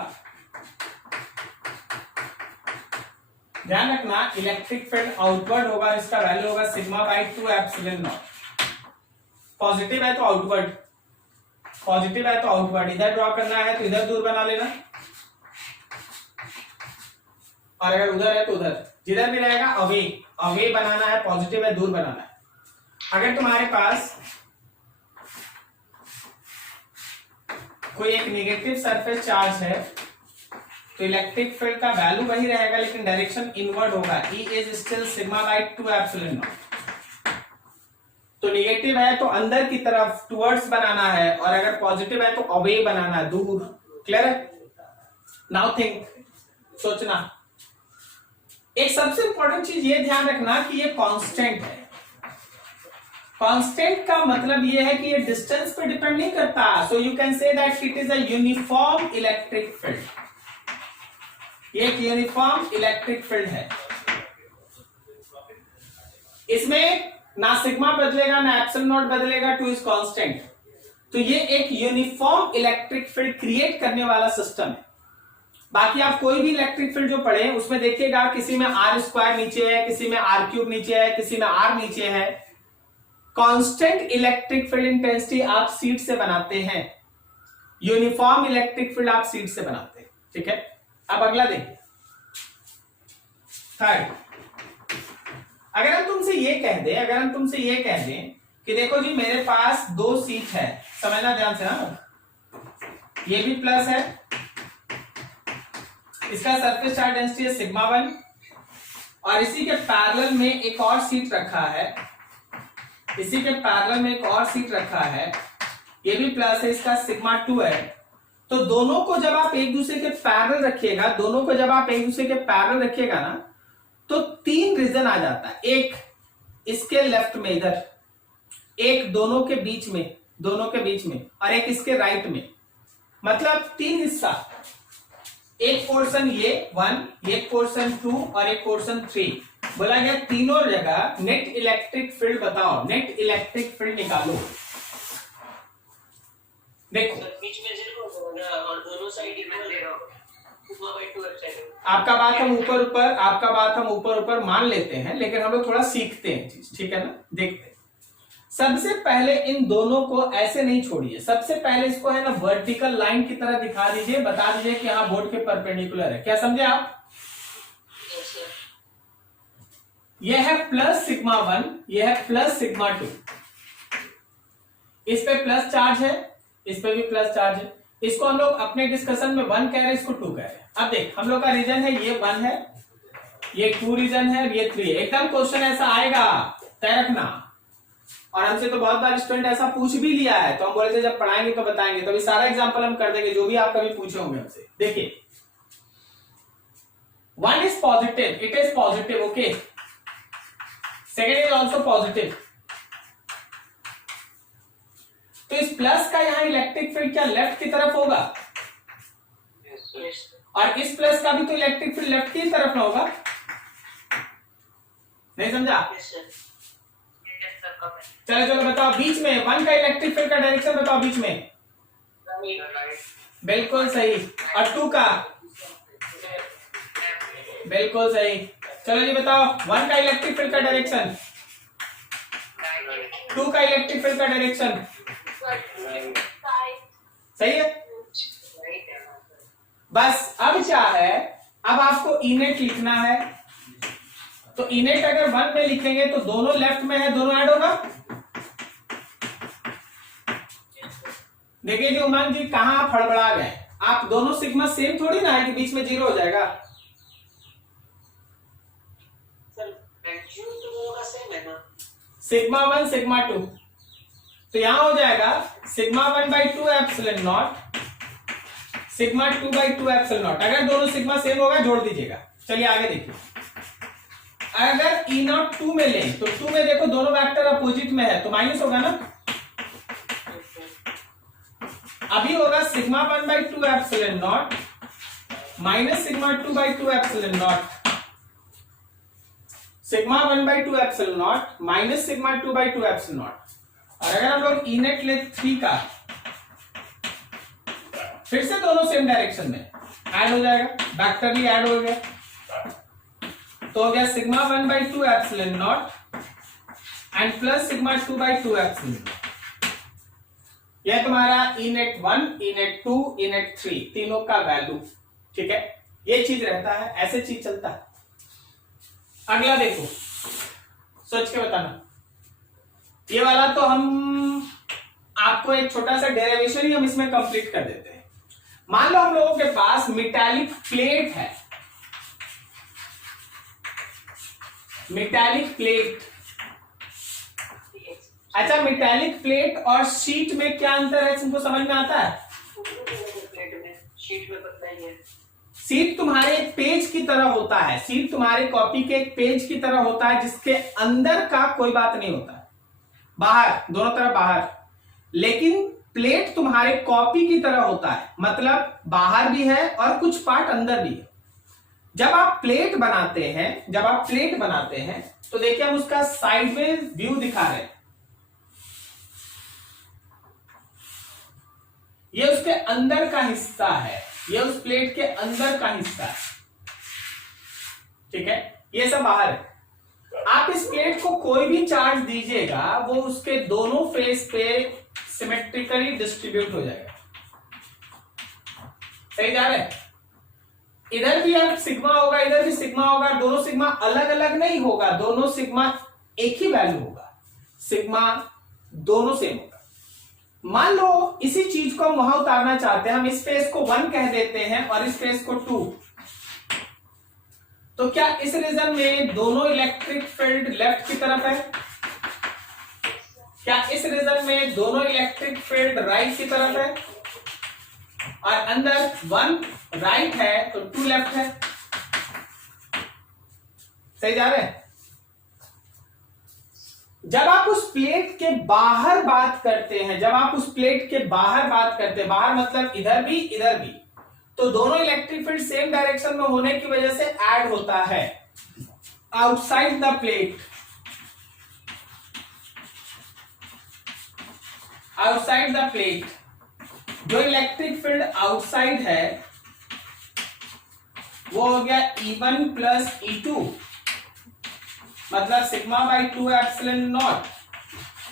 ध्यान रखना इलेक्ट्रिक फील्ड आउटवर्ड होगा, इसका वैल्यू होगा sigma by 2 epsilon not. Positive है तो आउटवर्ड, पॉजिटिव है तो आउटवर्ड। इधर ड्रॉ करना है तो इधर दूर बना लेना, और अगर उधर है तो उधर, जिधर भी रहेगा अवे, अवे बनाना है, पॉजिटिव है दूर बनाना है। अगर तुम्हारे पास कोई एक नेगेटिव सरफेस चार्ज है तो इलेक्ट्रिक फील्ड का वैल्यू वही रहेगा, लेकिन डायरेक्शन इनवर्ड होगा। E is still sigma by 2 epsilon not. तो नेगेटिव है तो अंदर की तरफ टुवर्ड्स बनाना है, और अगर पॉजिटिव है तो अवे बनाना है, दूर। क्लियर है? नाउ थिंक, सोचना। एक सबसे इंपॉर्टेंट चीज ये ध्यान रखना कि ये कांस्टेंट है। कांस्टेंट का मतलब ये है कि ये डिस्टेंस पे डिपेंड नहीं करता, so you can say that it is a uniform electric field. ये एक यूनिफॉर्म इलेक्ट्रिक फील्ड है, इसमें ना सिग्मा बदलेगा ना एप्सिलॉन नॉट बदलेगा, 2 इज कांस्टेंट। तो ये एक यूनिफॉर्म इलेक्ट्रिक फील्ड क्रिएट करने वाला सिस्टम है। बाकी आप कोई भी इलेक्ट्रिक फील्ड जो पढ़े उसमें देखिएगा, किसी में आर स्क्वायर नीचे है, किसी में आर क्यूब नीचे है, किसी में आर नीचे है। कांस्टेंट इलेक्ट्रिक फील्ड इंटेंसिटी आप सीट से बनाते हैं, यूनिफॉर्म इलेक्ट्रिक फील्ड आप सीट से बनाते हैं। ठीक है, अब अगला देखिए, थर्ड। अगर हम तुमसे ये कह दें कि देखो जी मेरे पास 2 सीट है, समझना ध्यान से, हाँ, ये भी प्लस है, इसका सरफेस चार्ज डेंसिटी है σ1, और इसी के पैरेलल में एक और सीट रखा है, ये भी प्लस है, इसका σ2 है। तो दोनों को जब आप एक दूसरे के पैरेलल रखिएगा, ना, तो 3 रीजन आ जाता है। एक इसके लेफ्ट में इधर, एक दोनों के बीच में, और एक इसके राइट में, मतलब 3 हिस्सा, एक पोर्शन ये 1, एक पोर्शन 2 और एक पोर्शन 3। बोला गया तीनों जगह नेट इलेक्ट्रिक फील्ड बताओ, नेट इलेक्ट्रिक फील्ड निकालो। देखो बीच में 0 होगा और दोनों साइड इक्वल है, आपका बात हम ऊपर मान लेते हैं, लेकिन हम लोग थोड़ा सीखते हैं चीज, ठीक है ना। देखते हैं, सबसे पहले इन दोनों को ऐसे नहीं छोड़िए, सबसे पहले इसको है ना वर्टिकल लाइन की तरह दिखा दीजिए, बता दीजिए कि हाँ बोर्ड के परपेंडिकुलर है। क्या समझे आप? यह है प्लस σ1, यह है प्लस σ2, इस पे प्लस चार्ज है, इस पे भी प्लस चार्ज है। इसको हम लोग अपने डिस्कशन में 1 कह रहे हैं, इसको 2 कह रहे हैं। अब देख, हम लोग का रीजन है ये 1 है, ये 2 रीजन है, ये 3 है। एकदम क्वेश्चन ऐसा आएगा, तय रखना। और हमसे तो बहुत बार स्टूडेंट ऐसा पूछ भी लिया है, तो हम बोले थे जब पढ़ाएंगे तो बताएंगे, तो अभी सारा एग्जांपल हम कर देंगे जो भी आप कभी पूछे होंगे हमसे। देखिए 1 is positive, it is positive, okay, second is also positive. तो इस प्लस का यहां इलेक्ट्रिक फील्ड क्या लेफ्ट की तरफ होगा? और इस प्लस का भी तो इलेक्ट्रिक फील्ड लेफ्ट की तरफ ना होगा? नहीं समझा? चलो बताओ, बीच में 1 का इलेक्ट्रिक फील्ड का डायरेक्शन बताओ, बीच में। बिल्कुल सही। और 2 का? बिल्कुल सही। चलो जी बताओ, 1 का इलेक्ट्रिक फील्ड का डायरेक्शन, 2 का इलेक्ट्रिक फील्ड का डायरेक्शन सही है। बस अब क्या है, अब आपको इनेट लिखना है। तो इनेट अगर 1 में लिखेंगे तो दोनों लेफ्ट में है, दोनों ऐड होगा। देखिए जी उमंग जी, कहां आप हड़बड़ा गए? आप दोनों सिग्मा सेम थोड़ी ना है कि बीच में 0 हो जाएगा। σ1 σ2, तो यहां हो जाएगा σ1/2 एप्सिलॉन नॉट, σ2/2 एप्सिलॉन नॉट। अगर दोनों सिग्मा सेम होगा जोड़ दीजिएगा। चलिए आगे देखिए, अगर E0 2 में लें तो 2 में देखो दोनों वेक्टर अपोजिट में है, तो माइनस होगा ना। अभी होगा σ1/2 epsilon naught minus σ2/2 epsilon naught, σ1/2 epsilon naught minus σ2/2 epsilon naught. और अगर हम लोग इनेट ले 3 का, फिर से दोनों सेम डायरेक्शन में ऐड हो जाएगा, वेक्टर भी ऐड हो गया, तो हो गया σ1/2 epsilon naught and plus σ2/2 epsilon. यह तुम्हारा इनेट 1, इनेट 2, इनेट 3 तीनों का वैल्यू, ठीक है। ये चीज रहता है, ऐसे चीज चलता है। अगला देखो, सोच के बताना। ये वाला तो हम आपको एक छोटा सा डेरिवेशन ही हम इसमें कंप्लीट कर देते हैं। मान लो हम लोगों के पास मेटालिक प्लेट है, मेटालिक प्लेट। अच्छा, मेटालिक प्लेट और शीट में क्या अंतर है, तुमको समझ में आता है? शीट में पता ही है, शीट तुम्हारे एक पेज की तरह होता है, शीट तुम्हारे कॉपी के एक पेज की तरह होता है, जिसके अंदर का कोई बात नहीं होता है, बाहर, दोनों तरफ बाहर। लेकिन प्लेट तुम्हारे कॉपी की तरह होता है, मतलब बाहर भी है और कुछ पार्ट अंदर भी है। जब आप प्लेट बनाते हैं, तो देखिए हम उसका साइडवेज व्यू दिखा रहे हैं। ये उसके अंदर का हिस्सा है, ये उस प्लेट के अंदर का हिस्सा है, ठीक है। ये सब बाहर है। आप इस प्लेट को कोई भी चार्ज दीजिएगा, वो उसके दोनों फेस पे सिमेट्रिकली डिस्ट्रीब्यूट हो जाएगा। सही जा रहे हैं? इधर भी अब सिग्मा होगा, इधर भी सिग्मा होगा, दोनों सिग्मा अलग अलग नहीं होगा, दोनों सिग्मा एक ही वैल्यू होगा, सिग्मा दोनों सेम होगा। मान लो इसी चीज को हम वहां उतारना चाहते हैं, हम इस फेस को 1 कह देते हैं और इस फेस को 2, तो क्या इस रीजन में दोनों इलेक्ट्रिक फील्ड लेफ्ट की तरफ है? क्या इस रीजन में दोनों इलेक्ट्रिक फील्ड राइट की तरफ है? और अंदर 1 राइट है तो 2 लेफ्ट है। सही जा रहे हैं? जब आप उस प्लेट के बाहर बात करते हैं, जब आप उस प्लेट के बाहर बात करते हैं, बाहर मतलब इधर भी इधर भी, तो दोनों इलेक्ट्रिक फील्ड सेम डायरेक्शन में होने की वजह से ऐड होता है। Outside the plate, outside the plate, जो इलेक्ट्रिक फील्ड आउटसाइड है वो हो गया E1 प्लस E2, मतलब सिग्मा बाई 2 एप्सिलॉन नॉट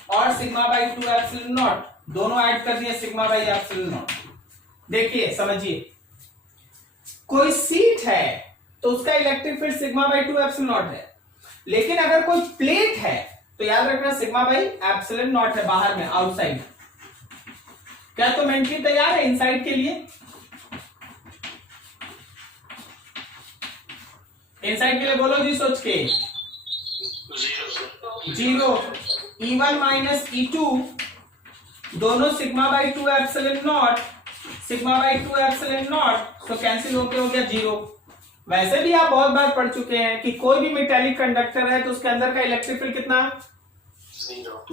और सिग्मा बाई 2 एप्सिलॉन नॉट, दोनों ऐड कर दिए सिग्मा बाई एप्सिलॉन नॉट। देखिए समझिए, कोई सीट है तो उसका electric field sigma by 2 epsilon naught है, लेकिन अगर कोई प्लेट है तो याद रखना सिग्मा बाई एप्सिलॉन नॉट है बाहर में, आउटसाइड। क्या तो मेंटली तैयार है इनसाइड के लिए? इनसाइड के लिए बोलो जी सोच के। 0 E1 माइनस E2 दोनों sigma by 2 epsilon not, sigma by 2 epsilon not, तो कैंसिल होके हो गया 0। वैसे भी आप बहुत बार पढ़ चुके हैं कि कोई भी मेटालिक कंडक्टर है तो उसके अंदर का इलेक्ट्रिक फील्ड कितना?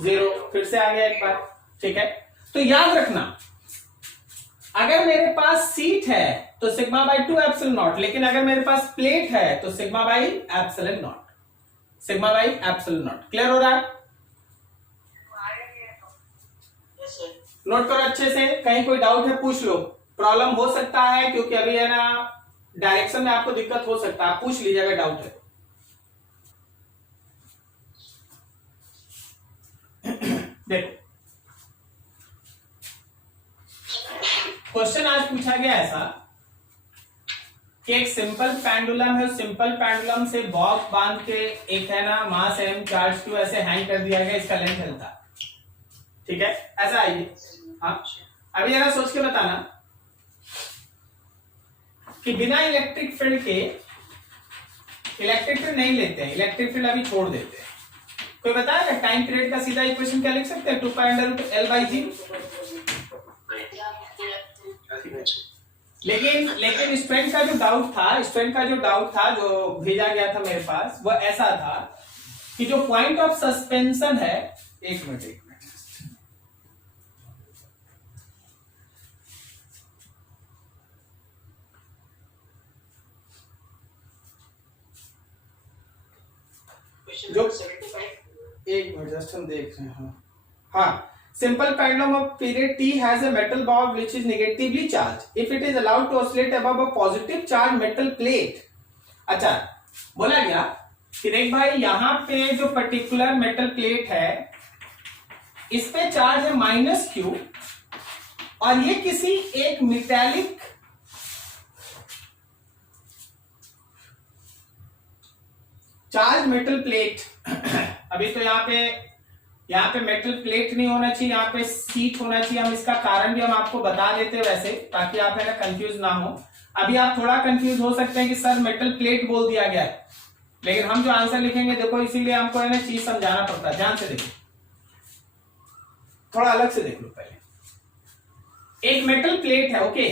0। फिर से आ गया एक बार, ठीक है। तो याद रखना, अगर मेरे पास सीट है तो सिग्मा बाई 2 एप्सिलॉन नॉट, लेकिन अगर मेरे पास प्लेट है तो sigma by epsilon not, sigma by epsilon not. Clear हो रहा है? नोट करो अच्छे से, कहीं कोई डाउट है पूछ लो, प्रॉब्लम हो सकता है क्योंकि अभी है ना डायरेक्शन में आपको दिक्कत हो सकता है, पूछ लीजिए अगर डाउट है। देखो क्वेश्चन आज पूछा गया ऐसा कि एक सिंपल पेंडुलम है, उस सिंपल पेंडुलम से बॉक्स बांध के एक है ना मास m चार्ज q ऐसे हैंग कर दिया गया, इसका लेंथ चलता, ठीक है। ऐसा आइए, हाँ अभी जरा सोच के बताना कि बिना इलेक्ट्रिक फील्ड के, इलेक्ट्रिक फील्ड नहीं लेते हैं, इलेक्ट्रिक फील्ड अभी छोड़ देते हैं, कोई बताएगा टाइम पीरियड का सीधा इक्वेशन क्या लिख सकते हैं? 2 pi under root L by g. लेकिन स्टूडेंट का जो डाउट था, स्टूडेंट का जो डाउट था जो भेजा गया था मेरे पास, वो ऐसा था कि जो पॉइंट ऑफ सस्पेंशन है, एक मिनट जो एक मिनट जस्ट हम देख रहे हैं। हाँ, simple pendulum of period t has a metal bob which is negatively charged. If it is allowed to oscillate above a positive charged metal plate. अच्छा, बोला गया कि देख भाई यहां पे जो पर्टिकुलर मेटल प्लेट है इस पे चार्ज है -q और ये किसी एक मेटालिक चार्ज मेटल प्लेट अभी तो यहाँ पे मेटल प्लेट नहीं होना चाहिए, यहाँ पे सीट होना चाहिए। हम इसका कारण भी हम आपको बता देते हैं वैसे, ताकि आप है ना कंफ्यूज ना हो। अभी आप थोड़ा कंफ्यूज हो सकते हैं कि सर मेटल प्लेट बोल दिया गया है, लेकिन हम जो आंसर लिखेंगे देखो इसीलिए हमको है ना चीज समझाना पड़ता है। ध्यान से देखो, थोड़ा अलग से देख लो। पहले एक मेटल प्लेट है, ओके,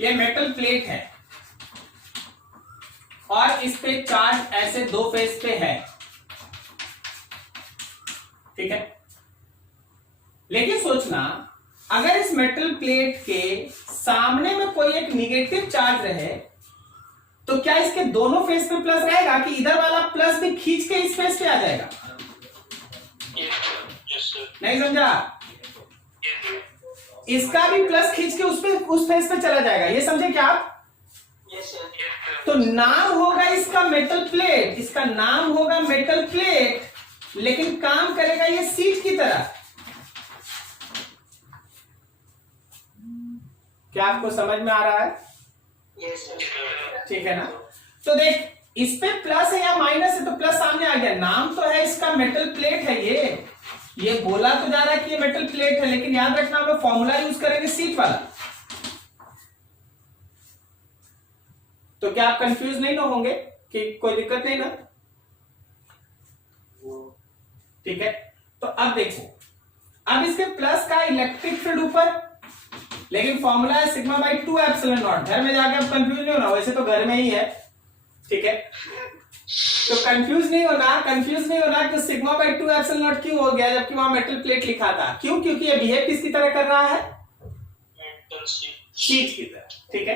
ये मेटल प्लेट है और इस पे चार्ज ऐसे 2 फेस पे है, ठीक है। लेकिन सोचना, अगर इस मेटल प्लेट के सामने में कोई एक निगेटिव चार्ज रहे तो क्या इसके दोनों फेस पे प्लस रहेगा कि इधर वाला प्लस भी खींच के इस फेस पे आ जाएगा? नहीं समझा? इसका भी प्लस खींच के उस फेस पे चला जाएगा, ये समझे क्या आप? तो नाम होगा इसका मेटल प्लेट, इसका नाम होगा मेटल प्लेट, लेकिन काम करेगा ये सीट की तरह। क्या आपको समझ में आ रहा है? Yes, sir. ठीक है ना? तो देख, इस पे प्लस है या माइनस है, तो प्लस सामने आ गया। नाम तो है इसका मेटल प्लेट है। ये बोला तो जा रहा है कि ये मेटल प्लेट है, लेकिन याद रखना हम लोग फॉर्मूला यूज करेंगे सीट वाला। तो क्या आप कंफ्यूज नहीं ना होंगे कि कोई दिक्कत नहीं ना? ठीक है, तो अब देखो, अब इसके प्लस का इलेक्ट्रिक फील्ड ऊपर, लेकिन फॉर्मूला है सिग्मा बाई 2 एप्सिलॉन नॉट। घर में जाके अब कंफ्यूज नहीं होना, वैसे तो घर में ही है। ठीक है, तो कंफ्यूज नहीं होना कि सिग्मा बाई 2 एप्सिलॉन नॉट क्यों हो गया जबकि वहां मेटल प्लेट लिखा था। क्यों? क्योंकि ये बिहेव किसकी तरह कर रहा है? शीट की तरह। ठीक है,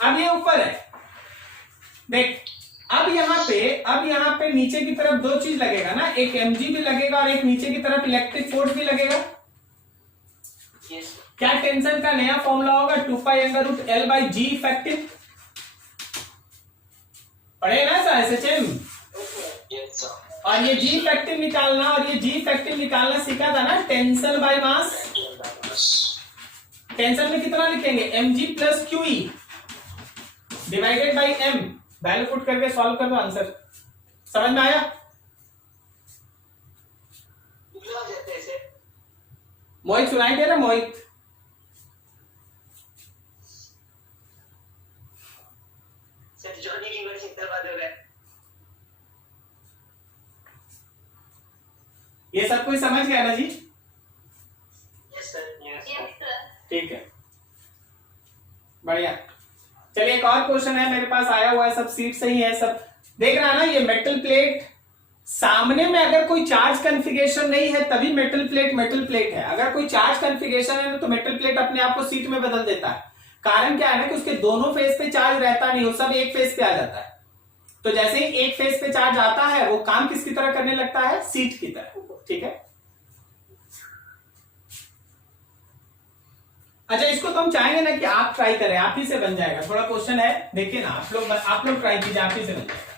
अब ये ऊपर है। देख, अब यहाँ पे नीचे की तरफ दो चीज लगेगा ना, एक mg भी लगेगा और एक नीचे की तरफ इलेक्ट्रिक फोर्स भी लगेगा। Yes. क्या टेंशन का नया फॉर्मूला होगा? 2 pi under root L by g effective. पढ़े ना सर SHM? Yes, sir. और ये जी इफेक्टिव निकालना, और ये जी इफेक्टिव निकालना सीखा था ना, टेंशन बाय मास। टेंशन में कितना लिखेंगे? mg plus QE divided by m। Value put करके सॉल्व कर दो, आंसर समझ में आया? मोहित सुनाई दे रहा? मोहित, सर जॉनी की वर्ड से बात हो रहा है। ये सब कोई समझ गया ना जी? Yes sir. Yes sir. ठीक है, बढ़िया। चलिए एक और क्वेश्चन है मेरे पास आया हुआ है, सब सीट सही है सब। देख रहा है ना, ये मेटल प्लेट सामने में अगर कोई चार्ज कॉन्फ़िगरेशन नहीं है तभी मेटल प्लेट है। अगर कोई चार्ज कॉन्फ़िगरेशन है तो मेटल प्लेट अपने आप को सीट में बदल देता है। कारण क्या है ना कि उसके दोनों फेस पे चार्ज रहता नहीं, वो सब एक फेस पे आ जाता है। तो जैसे ही एक फेस पे चार्ज आता है वो काम किसकी तरह करने लगता है? सीट की तरह। ठीक है, अच्छा इसको तो हम चाहेंगे ना कि आप ट्राई करें, आप ही से बन जाएगा। थोड़ा क्वेश्चन है, देखिए ना, आप लोग ट्राई कीजिए, आप ही से बन जाएगा।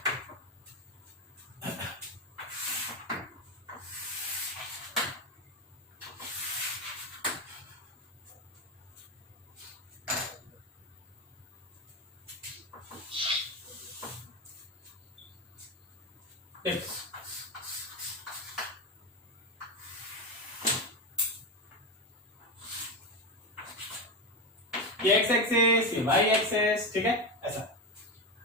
ये एक्स एक्सेस, ये वाई एक्सेस। ठीक है, ऐसा।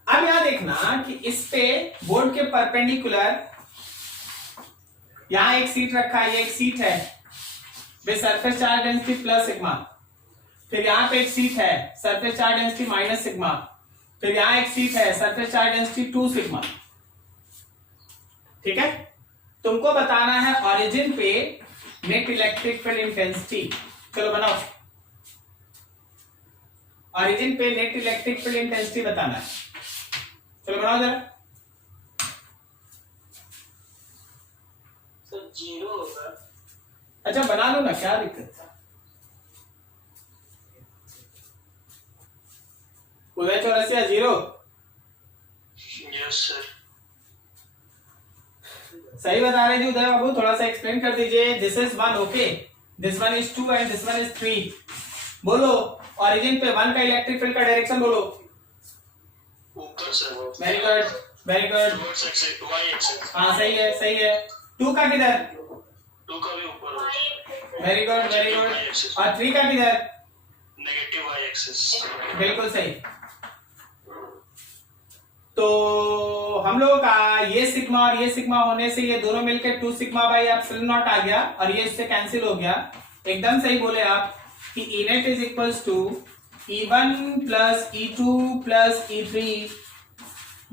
अब यहां देखना कि इस पे बोर्ड के परपेंडिकुलर यहां एक सीट रखा है, ये एक सीट है with surface charge density plus sigma. फिर यहां पे एक सीट है surface charge density minus sigma. फिर यहां एक सीट है सरफेस चार्ज डेंसिटी 2 सिग्मा। ठीक है, तुमको बताना है ऑरिजिन पे नेट इलेक्ट्रिक फील्ड इंटेंसिटी। चलो बनाओ, ऑरिजिन पे नेट इलेक्ट्रिक फील्ड इंटेंसिटी बताना है। चलो बनाओ जरा। सर 0 होगा। अच्छा बना लो ना, क्या दिक्कत है? उदय चौरसिया 0। Yes sir. सही बता रहे जी उदय बाबू, थोड़ा सा एक्सप्लेन कर दीजिए। This is 1, okay, this one is 2 and this one is 3। बोलो, ऑरिजिन पे 1 का इलेक्ट्रिक फील्ड का डायरेक्शन बोलो। ऊपर sir. Very good, very good. Y axis. हाँ सही है, सही है। 2 का किधर? 2 का भी ऊपर। Very good, very good. और 3 का किधर? Negative Y axis. बिल्कुल सही। तो हम लोगों का ये सिग्मा और ये सिग्मा होने से ये दोनों मिलकर 2 सिग्मा बाई एप्सिलॉन नॉट आ गया, और ये इससे कैंसिल हो गया। एकदम सही बोले आप कि E net is equals to E1 plus E2 plus E3।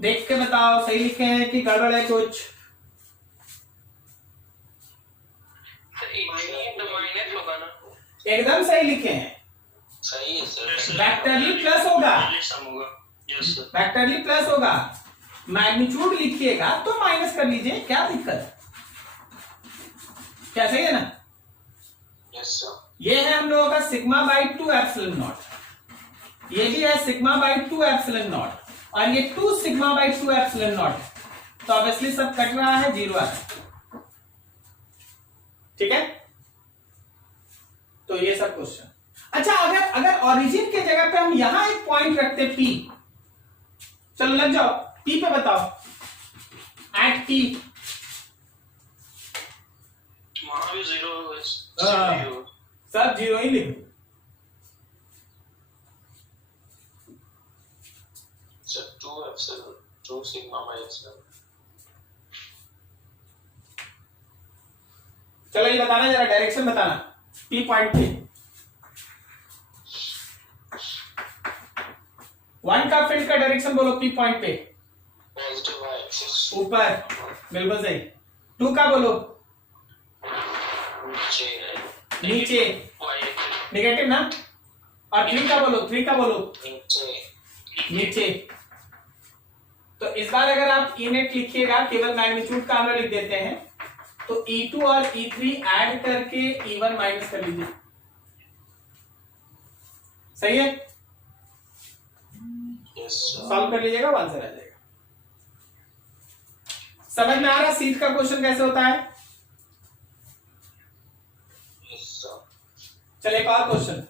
देख के बताओ सही लिखे हैं कि गड़बड़ है कुछ? माइनस होगा ना? एकदम सही लिखे हैं। सही है सर। वेक्टरली प्लस होगा, यस सर। वेक्टरली प्लस होगा। मैग्नीट्यूड लिखिएगा तो माइनस कर लीजिए, क्या दिक्कत? क्या सही है ना? Yes sir. ये है हम लोगों का सिग्मा बाई 2 एप्सिलॉन नॉट, ये भी है सिग्मा बाई 2 एप्सिलॉन नॉट, और ये 2 सिग्मा बाई 2 एप्सिलॉन नॉट। तो ऑब्वियसली सब कट रहा है, 0 आ रहा है। ठीक है, तो ये सब क्वेश्चन। अच्छा, अगर ऑरिजिन के यहां एक पॉइंट रखते P, चलो लग जाओ P पे बताओ, एट P वहां भी जीरो सब जीरो ही लिख दो। Sir 2 epsilon 2 sigma by epsilon. चलो ये बताना, जरा डायरेक्शन बताना P पॉइंट पे। 1 का फील्ड का डायरेक्शन बोलो P पॉइंट पे। पॉजिटिव वाई एक्सिस ऊपर, बिल्कुल सही। 2 का बोलो नीचे, नेगेटिव ना। और 3 का बोलो, 3 का बोलो नीचे। तो इस बार अगर आप ई नेट लिखिएगा, केवल मैग्नीट्यूड का हम लिख देते हैं, तो E2 और E3 ऐड करके E1 माइनस कर लीजिए, सही है। सॉल्व कर लीजिएगा, आंसर आ जाएगा। समझ में आ रहा सीट का क्वेश्चन कैसे होता है। चलिए एक और क्वेश्चन,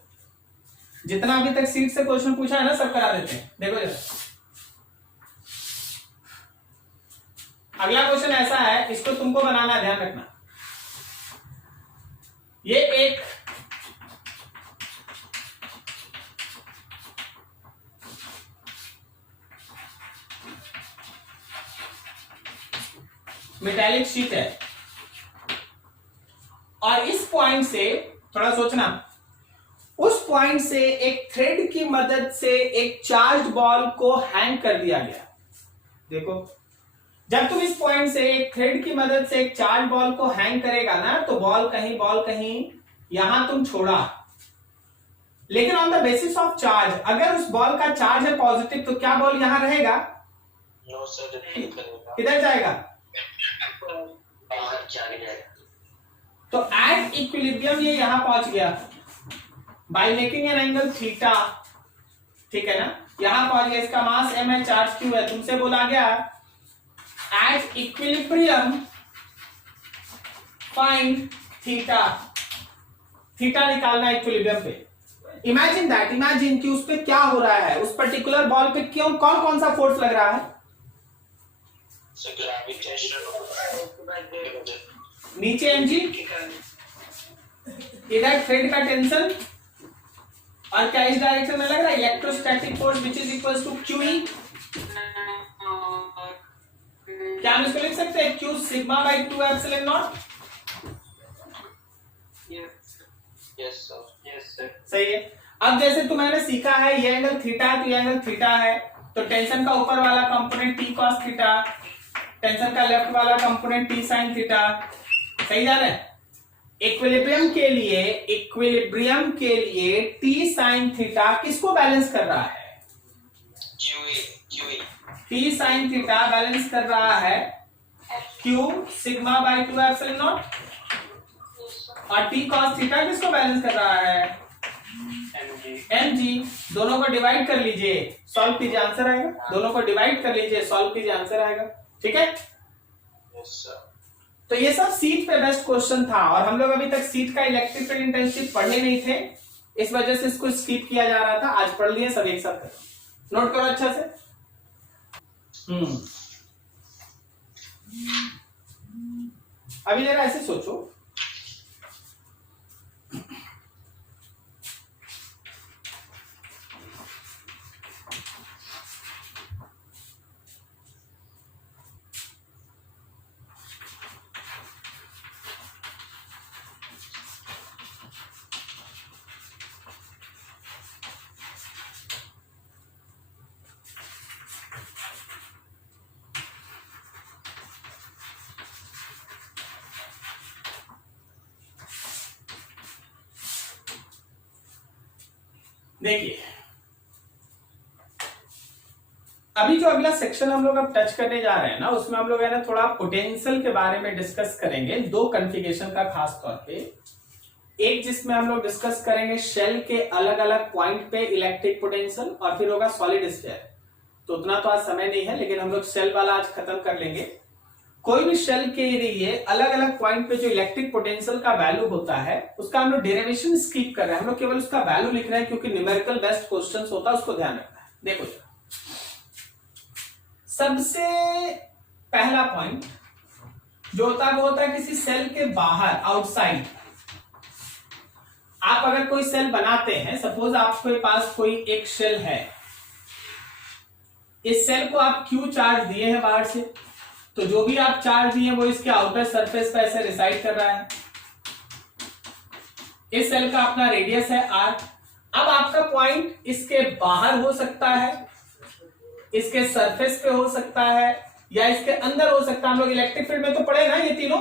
जितना अभी तक सीट से क्वेश्चन पूछा है ना सब करा देते हैं। देखो जरा, अगला क्वेश्चन ऐसा है, इसको तुमको बनाना है, ध्यान रखना। ये एक मेटालिक शीट है और इस पॉइंट से, थोड़ा सोचना, उस पॉइंट से एक थ्रेड की मदद से एक चार्ज बॉल को हैंग कर दिया गया। देखो, जब तुम इस पॉइंट से एक थ्रेड की मदद से एक चार्ज बॉल को हैंग करेगा ना, तो बॉल कहीं यहां तुम छोड़ा, लेकिन on the basis of charge, अगर उस बॉल का चार्ज है पॉजिटिव, तो क्या बॉल यहां रहेगा? नो सर, किधर जाएगा? बाहर चला जाएगा। तो एट इक्विलिब्रियम ये यहां पहुंच गया by making an angle theta, ठीक है ना, यहां पहुंच गया। इसका मास m है, चार्ज q है। तुमसे बोला गया at equilibrium find theta, theta निकालना इक्विलिब्रियम पे। इमेजिन कि उस पे क्या हो रहा है, उस पर्टिकुलर बॉल पे क्यों कौन कौन सा फोर्स लग रहा है? नीचे mg, इधर थ्रेड का टेंशन, और क्या इस डायरेक्शन में लग रहा है? Electrostatic force which is equal to QE। क्या हम इसको लिख सकते हैं Q sigma by 2 epsilon naught. Yes sir. सही है। अब जैसे तुम्हें सीखा है ये एंगल थीटा है, तो ये एंगल थीटा है, तो टेंशन का ऊपर वाला component T cos theta, tension का लेफ्ट वाला कंपोनेंट T sin थीटा, सही जा रहा है। इक्विलिब्रियम के लिए T sin थीटा किसको बैलेंस कर रहा है? QE T sin theta balance कर रहा है Q sigma by 2 epsilon naught, और T cos थीटा किसको बैलेंस कर रहा है? mg। दोनों को डिवाइड कर लीजिए, सॉल्व कीजिए, आंसर आएगा। दोनों को डिवाइड कर लीजिए, सॉल्व कीजिए, आंसर आएगा, ठीक है। Yes sir. तो ये सब सीट पे बेस्ट क्वेश्चन था, और हम लोग अभी तक सीट का इलेक्ट्रिक फील्ड इंटेंसिटी पढ़े नहीं थे, इस वजह से इसको स्किप किया जा रहा था। आज पढ़ लिए सब एक साथ, नोट करो अच्छा से। अभी जरा ऐसे सोचो, देखिए अभी जो अगला सेक्शन हम लोग अब टच करने जा रहे हैं ना, उसमें हम लोग है ना थोड़ा पोटेंशियल के बारे में डिस्कस करेंगे, दो कॉन्फ़िगरेशन का खास तौर पे। एक जिसमें हम लोग डिस्कस करेंगे शेल के अलग अलग पॉइंट पे इलेक्ट्रिक पोटेंशियल, और फिर होगा सॉलिड स्फीयर। तो उतना तो आज समय नहीं है, लेकिन हम लोग शेल वाला आज खत्म कर लेंगे। कोई भी शेल के लिए अलग अलग पॉइंट पे जो इलेक्ट्रिक पोटेंशियल का वैल्यू होता है उसका हम लोग डेरिवेशन स्किप कर रहे हैं, हम लोग केवल उसका वैल्यू लिख रहे हैं क्योंकि न्यूमेरिकल बेस्ड क्वेश्चन होता है, उसको ध्यान रखना है। देखो सबसे पहला पॉइंट जो होता है वो होता है किसी सेल के बाहर, आउटसाइड। आप अगर कोई सेल बनाते हैं, सपोज आपके पास कोई एक शेल है, इस सेल को आप क्यू चार्ज दिए हैं बाहर से, तो जो भी आप चार्ज दिए वो इसके आउटर सरफेस पर ऐसे रिसाइड कर रहा है। इस सेल का अपना रेडियस है r। अब आपका पॉइंट इसके बाहर हो सकता है, इसके सरफेस पे हो सकता है, या इसके अंदर हो सकता है। हम लोग इलेक्ट्रिक फील्ड में तो पढ़े ना ये तीनों।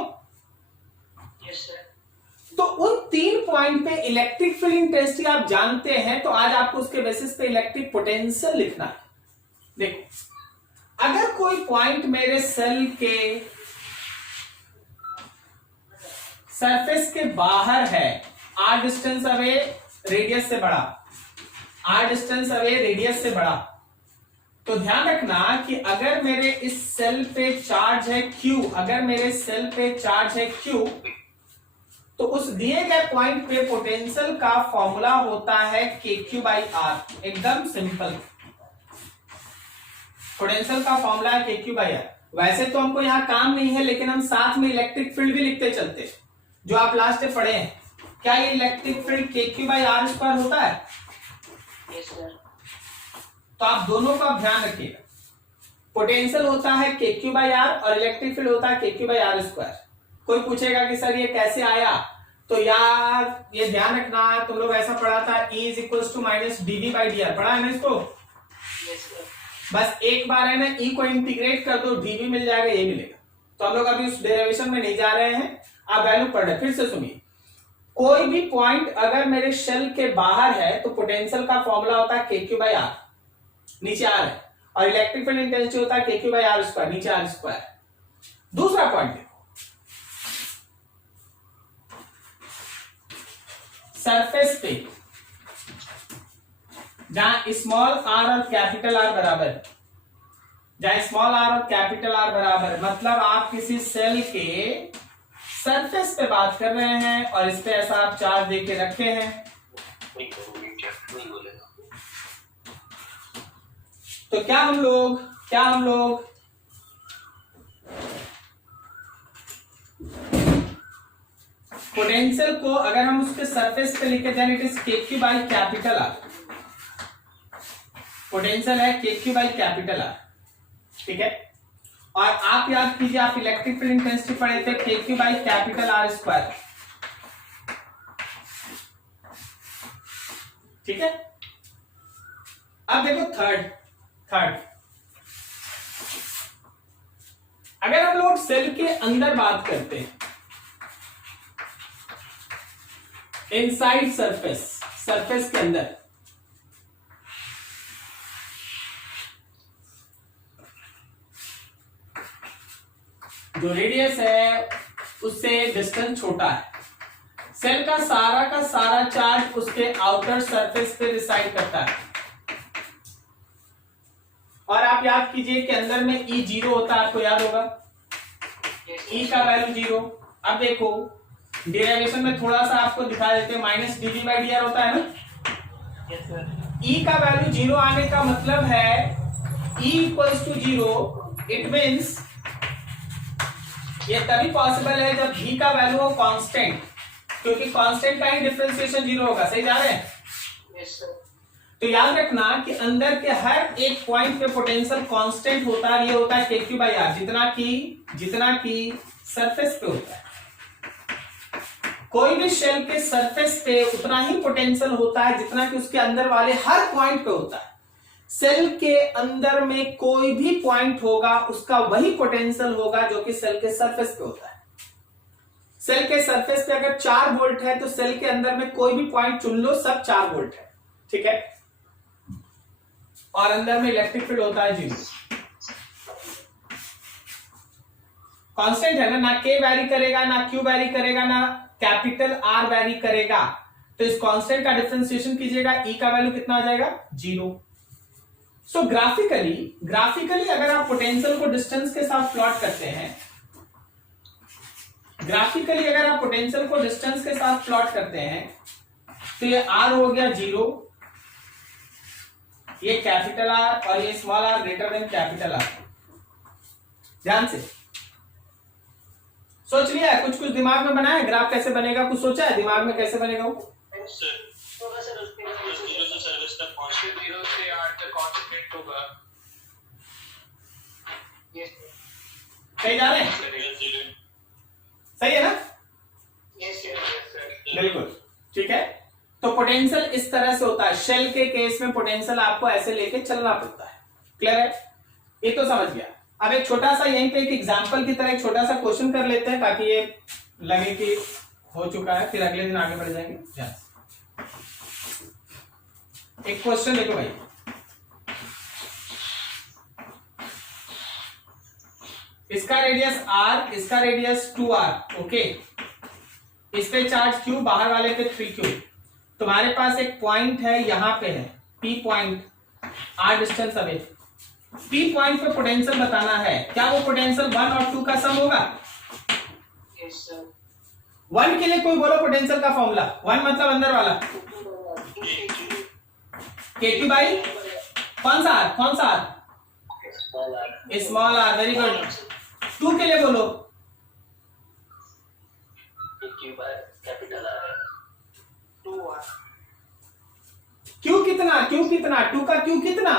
Yes sir. तो उन 3 पॉइंट पे इलेक्ट्रिक फील्ड इंटेंसिटी आप जानते हैं, तो आज आपको उसके बेसिस पे इलेक्ट्रिक पोटेंशियल लिखना है। देखो अगर कोई पॉइंट मेरे सेल के सरफेस के बाहर है, r डिस्टेंस अवे रेडियस से बड़ा, r डिस्टेंस अवे रेडियस से बड़ा, तो ध्यान रखना कि अगर मेरे इस सेल पे चार्ज है q, अगर मेरे सेल पे चार्ज है q, तो उस दिए गए पॉइंट पे पोटेंशियल का फॉर्मूला होता है KQ/R। एकदम सिंपल, पोटेंशियल का फॉर्मूला है KQ/R। वैसे तो हमको यहां काम नहीं है, लेकिन हम साथ में इलेक्ट्रिक फील्ड भी लिखते चलते हैं, जो आप लास्ट में पढ़े हैं। क्या ये इलेक्ट्रिक फील्ड KQ/R² होता है? Yes sir. तो आप दोनों का ध्यान रखिएगा, पोटेंशियल होता है KQ/R और इलेक्ट्रिक फील्ड होता है KQ/R²। कोई पूछेगा कि सर ये कैसे आया, तो यार ये ध्यान रखना, तुम लोग ऐसा पढ़ा था E = -dV/dr, पढ़ा है ना इसको? Yes sir. बस एक बार है ना E को इंटीग्रेट कर दो, dV मिल जाएगा, ये मिलेगा। तो हम लोग अभी उस डेरिवेशन में नहीं जा रहे हैं, आप वैल्यू पढ़ रहे। फिर से सुनिए, कोई भी पॉइंट अगर मेरे शेल के बाहर है तो पोटेंशियल का फॉर्मूला होता है KQ/R, नीचे R है, और इलेक्ट्रिक फील्ड इंटेंसिटी होता है KQ/R², नीचे R²। दूसरा पॉइंट, सरफेस पे जहां स्मॉल r और कैपिटल R बराबर, जहां स्मॉल r और कैपिटल R बराबर, मतलब आप किसी सेल के सरफेस पे बात कर रहे हैं और इस पे ऐसा आप चार्ज देके रखे हैं, तो क्या हम लोग पोटेंशियल को अगर हम उसके सरफेस पे लिखे जाए, इट इज KQ/R। पोटेंशियल है KQ/R, ठीक है। और आप याद कीजिए, आप इलेक्ट्रिक फील्ड इंटेंसिटी पढ़े थे KQ/R², ठीक है। अब देखो थर्ड, अगर हम लोग सेल के अंदर बात करते हैं, इनसाइड सरफेस के अंदर, जो रेडियस है उससे डिस्टेंस छोटा है, सेल का सारा चार्ज उसके आउटर सरफेस पे रिसाइड करता है। और आप याद कीजिए कि अंदर में E 0 होता है, आपको याद होगा E का वैल्यू 0। अब देखो डेरिवेशन में थोड़ा सा आपको दिखा देते हैं, -dV/dr होता है ना। Yes sir. E का वैल्यू 0 आने का मतलब है E = 0, इट मीन्स ये तभी पॉसिबल है जब V का वैल्यू हो कांस्टेंट, क्योंकि कांस्टेंट का ही डिफरेंशिएशन 0 होगा। सही जा रहे हैं? Yes sir. तो याद रखना कि अंदर के हर एक पॉइंट पे पोटेंशियल कांस्टेंट होता है, ये होता है KQ/R, जितना की सरफेस पे होता है। कोई भी शेल के सरफेस पे उतना ही पोटेंशियल होता है जितना कि उसके अंदर वाले हर पॉइंट पे होता है। सेल के अंदर में कोई भी पॉइंट होगा उसका वही पोटेंशियल होगा जो कि सेल के सरफेस पे होता है। सेल के सरफेस पे अगर 4 वोल्ट है तो सेल के अंदर में कोई भी पॉइंट चुन लो, सब 4 वोल्ट है, ठीक है। और अंदर में इलेक्ट्रिक फील्ड होता है 0, कांस्टेंट है ना K वैरी करेगा, ना Q वैरी करेगा, ना कैपिटल R वैरी करेगा। तो इस कांस्टेंट का डिफरेंशिएशन कीजिएगा, E का वैल्यू कितना आ जाएगा? 0। सो ग्राफिकली अगर आप पोटेंशियल को डिस्टेंस के साथ प्लॉट करते हैं ग्राफिकली अगर आप पोटेंशियल को डिस्टेंस के साथ प्लॉट करते हैं तो ये R हो गया 0, ये कैपिटल R और ये small r greater than capital R। ध्यान से सोच लिया है, कुछ दिमाग में बनाया है, ग्राफ कैसे बनेगा कुछ सोचा है दिमाग में कैसे बनेगा वो? कहीं जा रहे हैं? सही है ना? बिल्कुल ठीक है। तो पोटेंशियल इस तरह से होता है, शेल के केस में पोटेंशियल आपको ऐसे लेके चलना पड़ता है। क्लियर है? ये तो समझ गया। अब एक छोटा सा यहीं पे एक एग्जांपल की तरह एक छोटा सा क्वेश्चन कर लेते हैं ताकि ये लगे कि हो चुका है, फिर अगले दिन आगे बढ़ जाएंगे। एक क्वेश्चन देखो भाई, इसका रेडियस r, इसका रेडियस 2r। ओके, इस पे चार्ज q, बाहर वाले पे 3q। तुम्हारे पास एक पॉइंट है, यहां पे है p point, r distance away. p point पे पोटेंशियल बताना है। क्या वो पोटेंशियल 1 और 2 का सम होगा? Yes sir. 1 के लिए कोई बोलो पोटेंशियल का फॉर्मूला। 1 मतलब अंदर वाला kq बाई कौन सा r? कौन सा r? Small r। Very good. 2 के लिए बोलो क्यू कितना? क्यू कितना? 2 का क्यू कितना?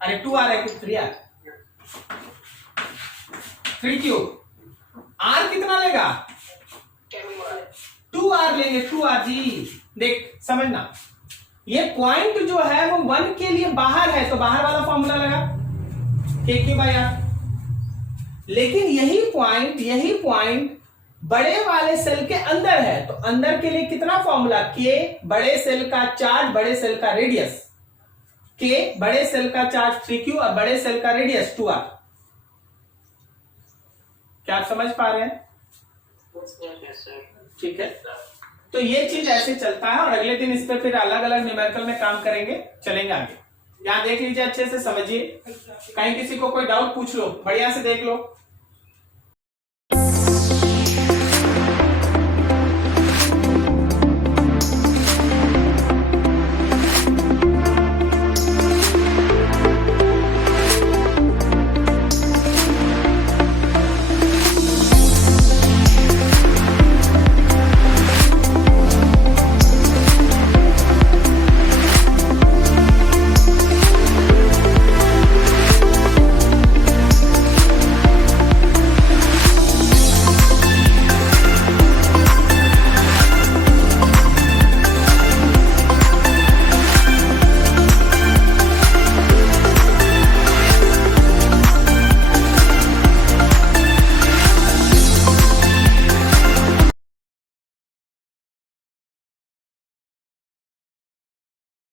अरे 2r है कि 3r? 3q। r कितना लेगा? 2r लेंगे, 2r जी। देख समझना, ये पॉइंट जो है वो 1 के लिए बाहर है तो बाहर वाला फॉर्मूला लगा kq बाई r। लेकिन यही पॉइंट बड़े वाले सेल के अंदर है तो अंदर के लिए कितना फॉर्मूला? k बड़े सेल का चार्ज, बड़े सेल का रेडियस। k बड़े सेल का चार्ज 3q और बड़े सेल का रेडियस 2r। क्या आप समझ पा रहे हैं? ठीक है, तो ये चीज ऐसे चलता है और अगले दिन इस पे फिर अलग अलग न्यूमेरिकल में काम करेंगे, चलेंगे आगे। यहां देख लीजिए, अच्छे से समझिए, कहीं किसी को कोई डाउट पूछ लो, बढ़िया से देख लो।